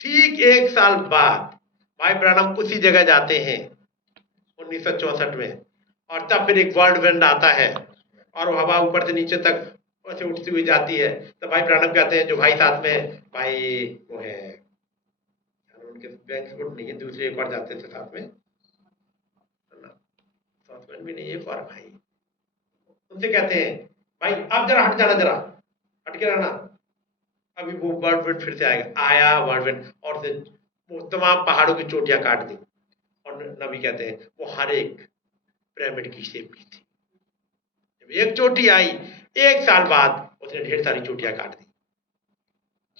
ठीक 1 साल बाद भाई ब्रानम उसी जगह जाते हैं 1964 में, और तब फिर एक वर्ल्ड विंड आता है और वो हवा ऊपर से नीचे तक ऐसे उठती हुई जाती है। तो भाई ब्रानम कहते हैं जो भाई साथ में भाई वो है, उनके बैंक नहीं है, दूसरे एक और जाते थे साथ में, साथ भी नहीं, एक और भाई, उनसे कहते हैं भाई आप जरा हट जाना, जरा हट के रहना, अभी वो वर्ल्ड विंड फिर से आएगा। आया वर्ल्ड विंड और से वो तमाम पहाड़ों की चोटियां काट दी, और नबी कहते हैं वो हर एक पिरामिड की शेप की थी। जब एक चोटी आई 1 साल बाद उसने ढेर सारी चोटियां काट दी,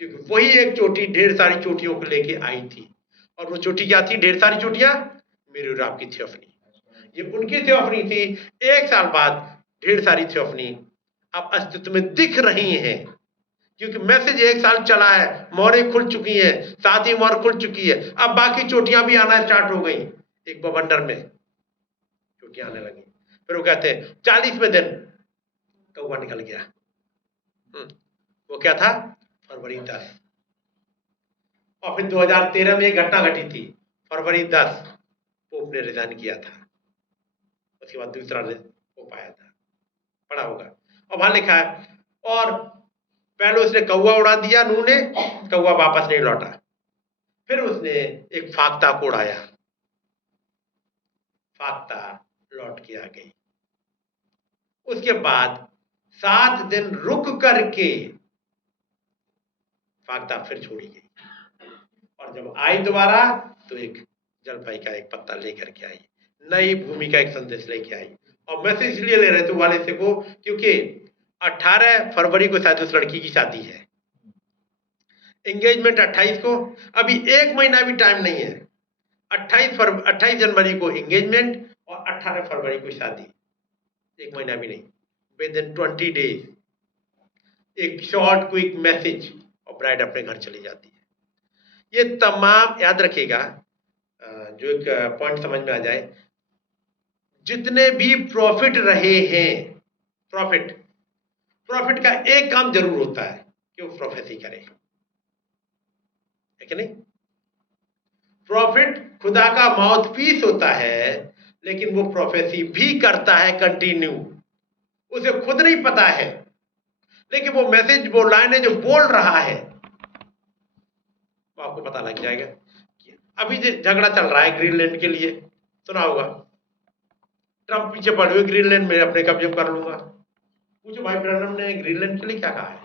क्योंकि वही एक चोटी ढेर सारी चोटियों को लेके आई थी, और वो चोटी क्या थी? ढेर सारी चोटियां मेरे और आपकी थियोफनी, ये उनकी थियोफनी थी। 1 साल बाद ढेर सारी थियोफनी अब अस्तित्व में दिख रही हैं, क्योंकि मैसेज 1 साल चला है, मोहरें खुल चुकी हैं, 7वीं मोहर खुल चुकी है, अब बाकी चोटियां भी आना स्टार्ट हो गई। एक बवंडर में चोटियां आने लगी। फिर वो कहते हैं 40वें दिन कौवा निकल गया। वो क्या था? फरवरी 10। और फिर 2013 में एक घटना घटी थी, फरवरी 10 पोप ने रिजाइन किया था। उसके बाद दूसरा पोप आया था, पढ़ा होगा। और वहां लिखा है, और पहले उसने कौवा उड़ा दिया, नूह ने, कौवा वापस नहीं लौटा। फिर उसने एक फाख्ता को उड़ाया, फाख्ता लौट के आ गई। उसके बाद 7 दिन रुक करके फाख्ता फिर छोड़ी गई, और जब आई दोबारा तो एक जलपाई का एक पत्ता लेकर के आई, नई भूमि का एक संदेश लेके आई। और मैसेज इसलिए ले रहे थे वाले से को, क्योंकि 18 फरवरी को शायद उस लड़की की शादी है, एंगेजमेंट 28 को, अभी 1 महीना भी टाइम नहीं है। 28 जनवरी को एंगेजमेंट और 18 फरवरी को शादी, 1 महीना भी नहीं, विद इन 20 डेज एक शॉर्ट क्विक मैसेज और ब्राइड अपने घर चली जाती है। ये तमाम याद रखिएगा, जो एक पॉइंट समझ में आ जाए, जितने भी प्रॉफिट रहे हैं, प्रॉफिट का एक काम जरूर होता है कि वो प्रोफेसी करे, है कि नहीं? प्रॉफिट खुदा का माउथपीस होता है, लेकिन वो प्रोफेसी भी करता है कंटिन्यू। उसे खुद नहीं पता है, लेकिन वो मैसेज, वो लाइनें जो बोल रहा है, वो आपको पता लग जाएगा। अभी जो झगड़ा चल रहा है ग्रीनलैंड के लिए, सुना होगा, ट्रंप पीछे पड़े हुए, ग्रीनलैंड में अपने कब्जे कर लूंगा। पूछो भाई ब्रैनम ने ग्रीनलैंड के लिए क्या कहा है?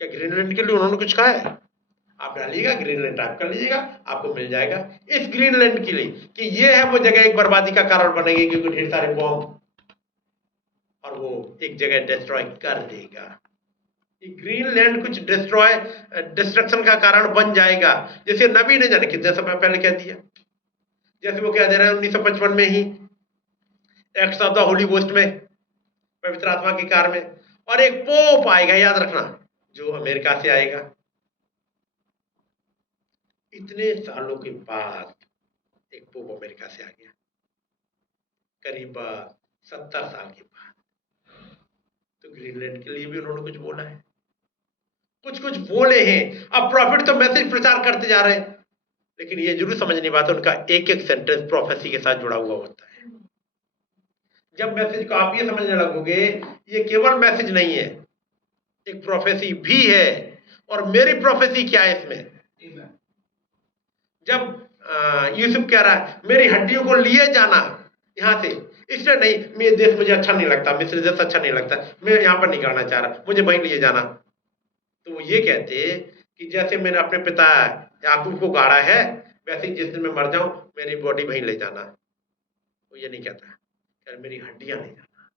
क्या ग्रीनलैंड के लिए उन्होंने कुछ कहा है? आप डालिएगा ग्रीनलैंड, टाइप कर लीजिएगा, आपको मिल जाएगा इस ग्रीनलैंड के लिए कि ये है वो जगह एक बर्बादी का कारण बनेगी, क्योंकि ढेर सारे बॉम्ब, और वो एक जगह डिस्ट्रॉय कर देगा। ग्रीनलैंड कुछ डिस्ट्रक्शन का कारण बन जाएगा, जैसे नबी ने जाने कितने समय पहले कह दिया। जैसे वो कह दे रहे हैं 1955 में he acts of the Holi ghost में, पवित्र आत्मा की कार में, और एक पोप आएगा, याद रखना, जो अमेरिका से आएगा। इतने सालों के बाद एक पोप अमेरिका से आ गया, करीब 70 साल के बाद। तो ग्रीनलैंड के लिए भी उन्होंने कुछ बोला है, कुछ बोले हैं। अब प्रॉफिट तो मैसेज प्रचार करते जा रहे हैं, लेकिन ये जरूर समझने बात है, उनका एक एक सेंटेंस प्रोफेसी के साथ जुड़ा हुआ होता है। जब मैसेज को आप ये समझने लगोगे, ये केवल मैसेज नहीं है, एक प्रोफेसी भी है। और मेरी प्रोफेसी क्या है इसमें? जब यूसुफ कह रहा है मेरी हड्डियों को लिए जाना यहां से, इसलिए नहीं, मेरे देश मुझे अच्छा नहीं लगता, मिस्र देश अच्छा नहीं लगता, मैं यहां पर नहीं करना चाह रहा, मुझे वहीं लिए जाना। तो वो ये कहते कि जैसे मैंने अपने पिता याकूब को गाड़ा है, वैसे ही जिस दिन मैं मर जाऊं मेरी बॉडी वहीं ले जाना। वो ये नहीं कहता यार मेरी हड्डियां ले जाना,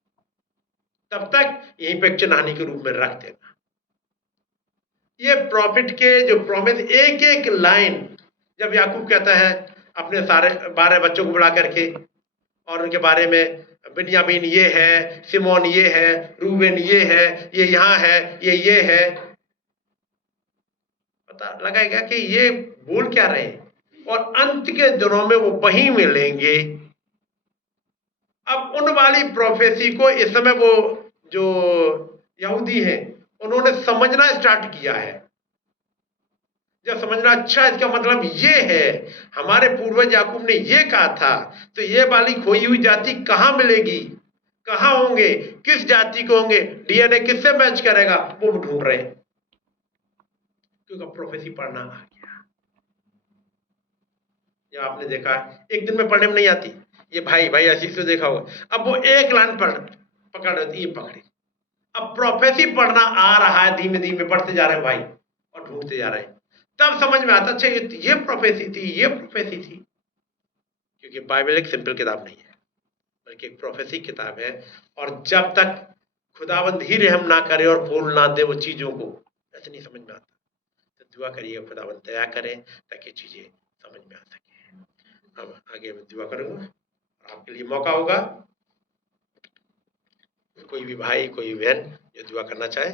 तब तक यहीं पे चिन्हानी के रूप में रख देना। ये प्रॉफिट के जो प्रॉमिस, एक एक लाइन, जब याकूब कहता है अपने सारे 12 बच्चों को बुला करके, और उनके बारे में, बिन्यामीन ये है, सिमोन ये है, रूबेन ये है, ये यहाँ है, ये है, पता लगाएगा कि ये बोल क्या रहे हैं, और अंत के दिनों में वो वहीं मिलेंगे। अब उन वाली प्रोफेसी को इस समय वो जो यहूदी हैं उन्होंने समझना स्टार्ट किया है। जब समझना, अच्छा इसका मतलब ये है, हमारे पूर्वज याकूब ने ये कहा था, तो ये वाली खोई हुई जाति कहाँ मिलेगी, कहाँ होंगे, किस जाति को होंगे, डीएनए किससे मैच करेगा, वो ढूंढ रहे हैं, क्योंकि प्रोफेसी पढ़ना आ गया। ये आपने देखा, एक दिन में पढ़ने में नहीं आती, ये भाई आशीष से देखा होगा, अब वो एक लाइन पकड़ रहे थे, ये पकड़ी, अब प्रोफेसी पढ़ना आ रहा है, धीमे धीमे पढ़ते जा रहे हैं भाई, और ढूंढते जा रहे हैं, तब समझ में आता, अच्छा ये प्रोफेसी थी, ये प्रोफेसी थी। क्योंकि बाइबल एक सिंपल किताब नहीं है, बल्कि एक प्रोफेसी किताब है। और जब तक खुदाबंद ही रहम ना करे और बोल ना दे वो चीजों को, ऐसे नहीं समझ में आता। तो दुआ करिए खुदाबंद दया करें ताकि चीजें समझ में आ सके। अब आगे मैं दुआ करूंगा, आपके लिए मौका होगा, कोई भी भाई कोई बहन जो दुआ करना चाहे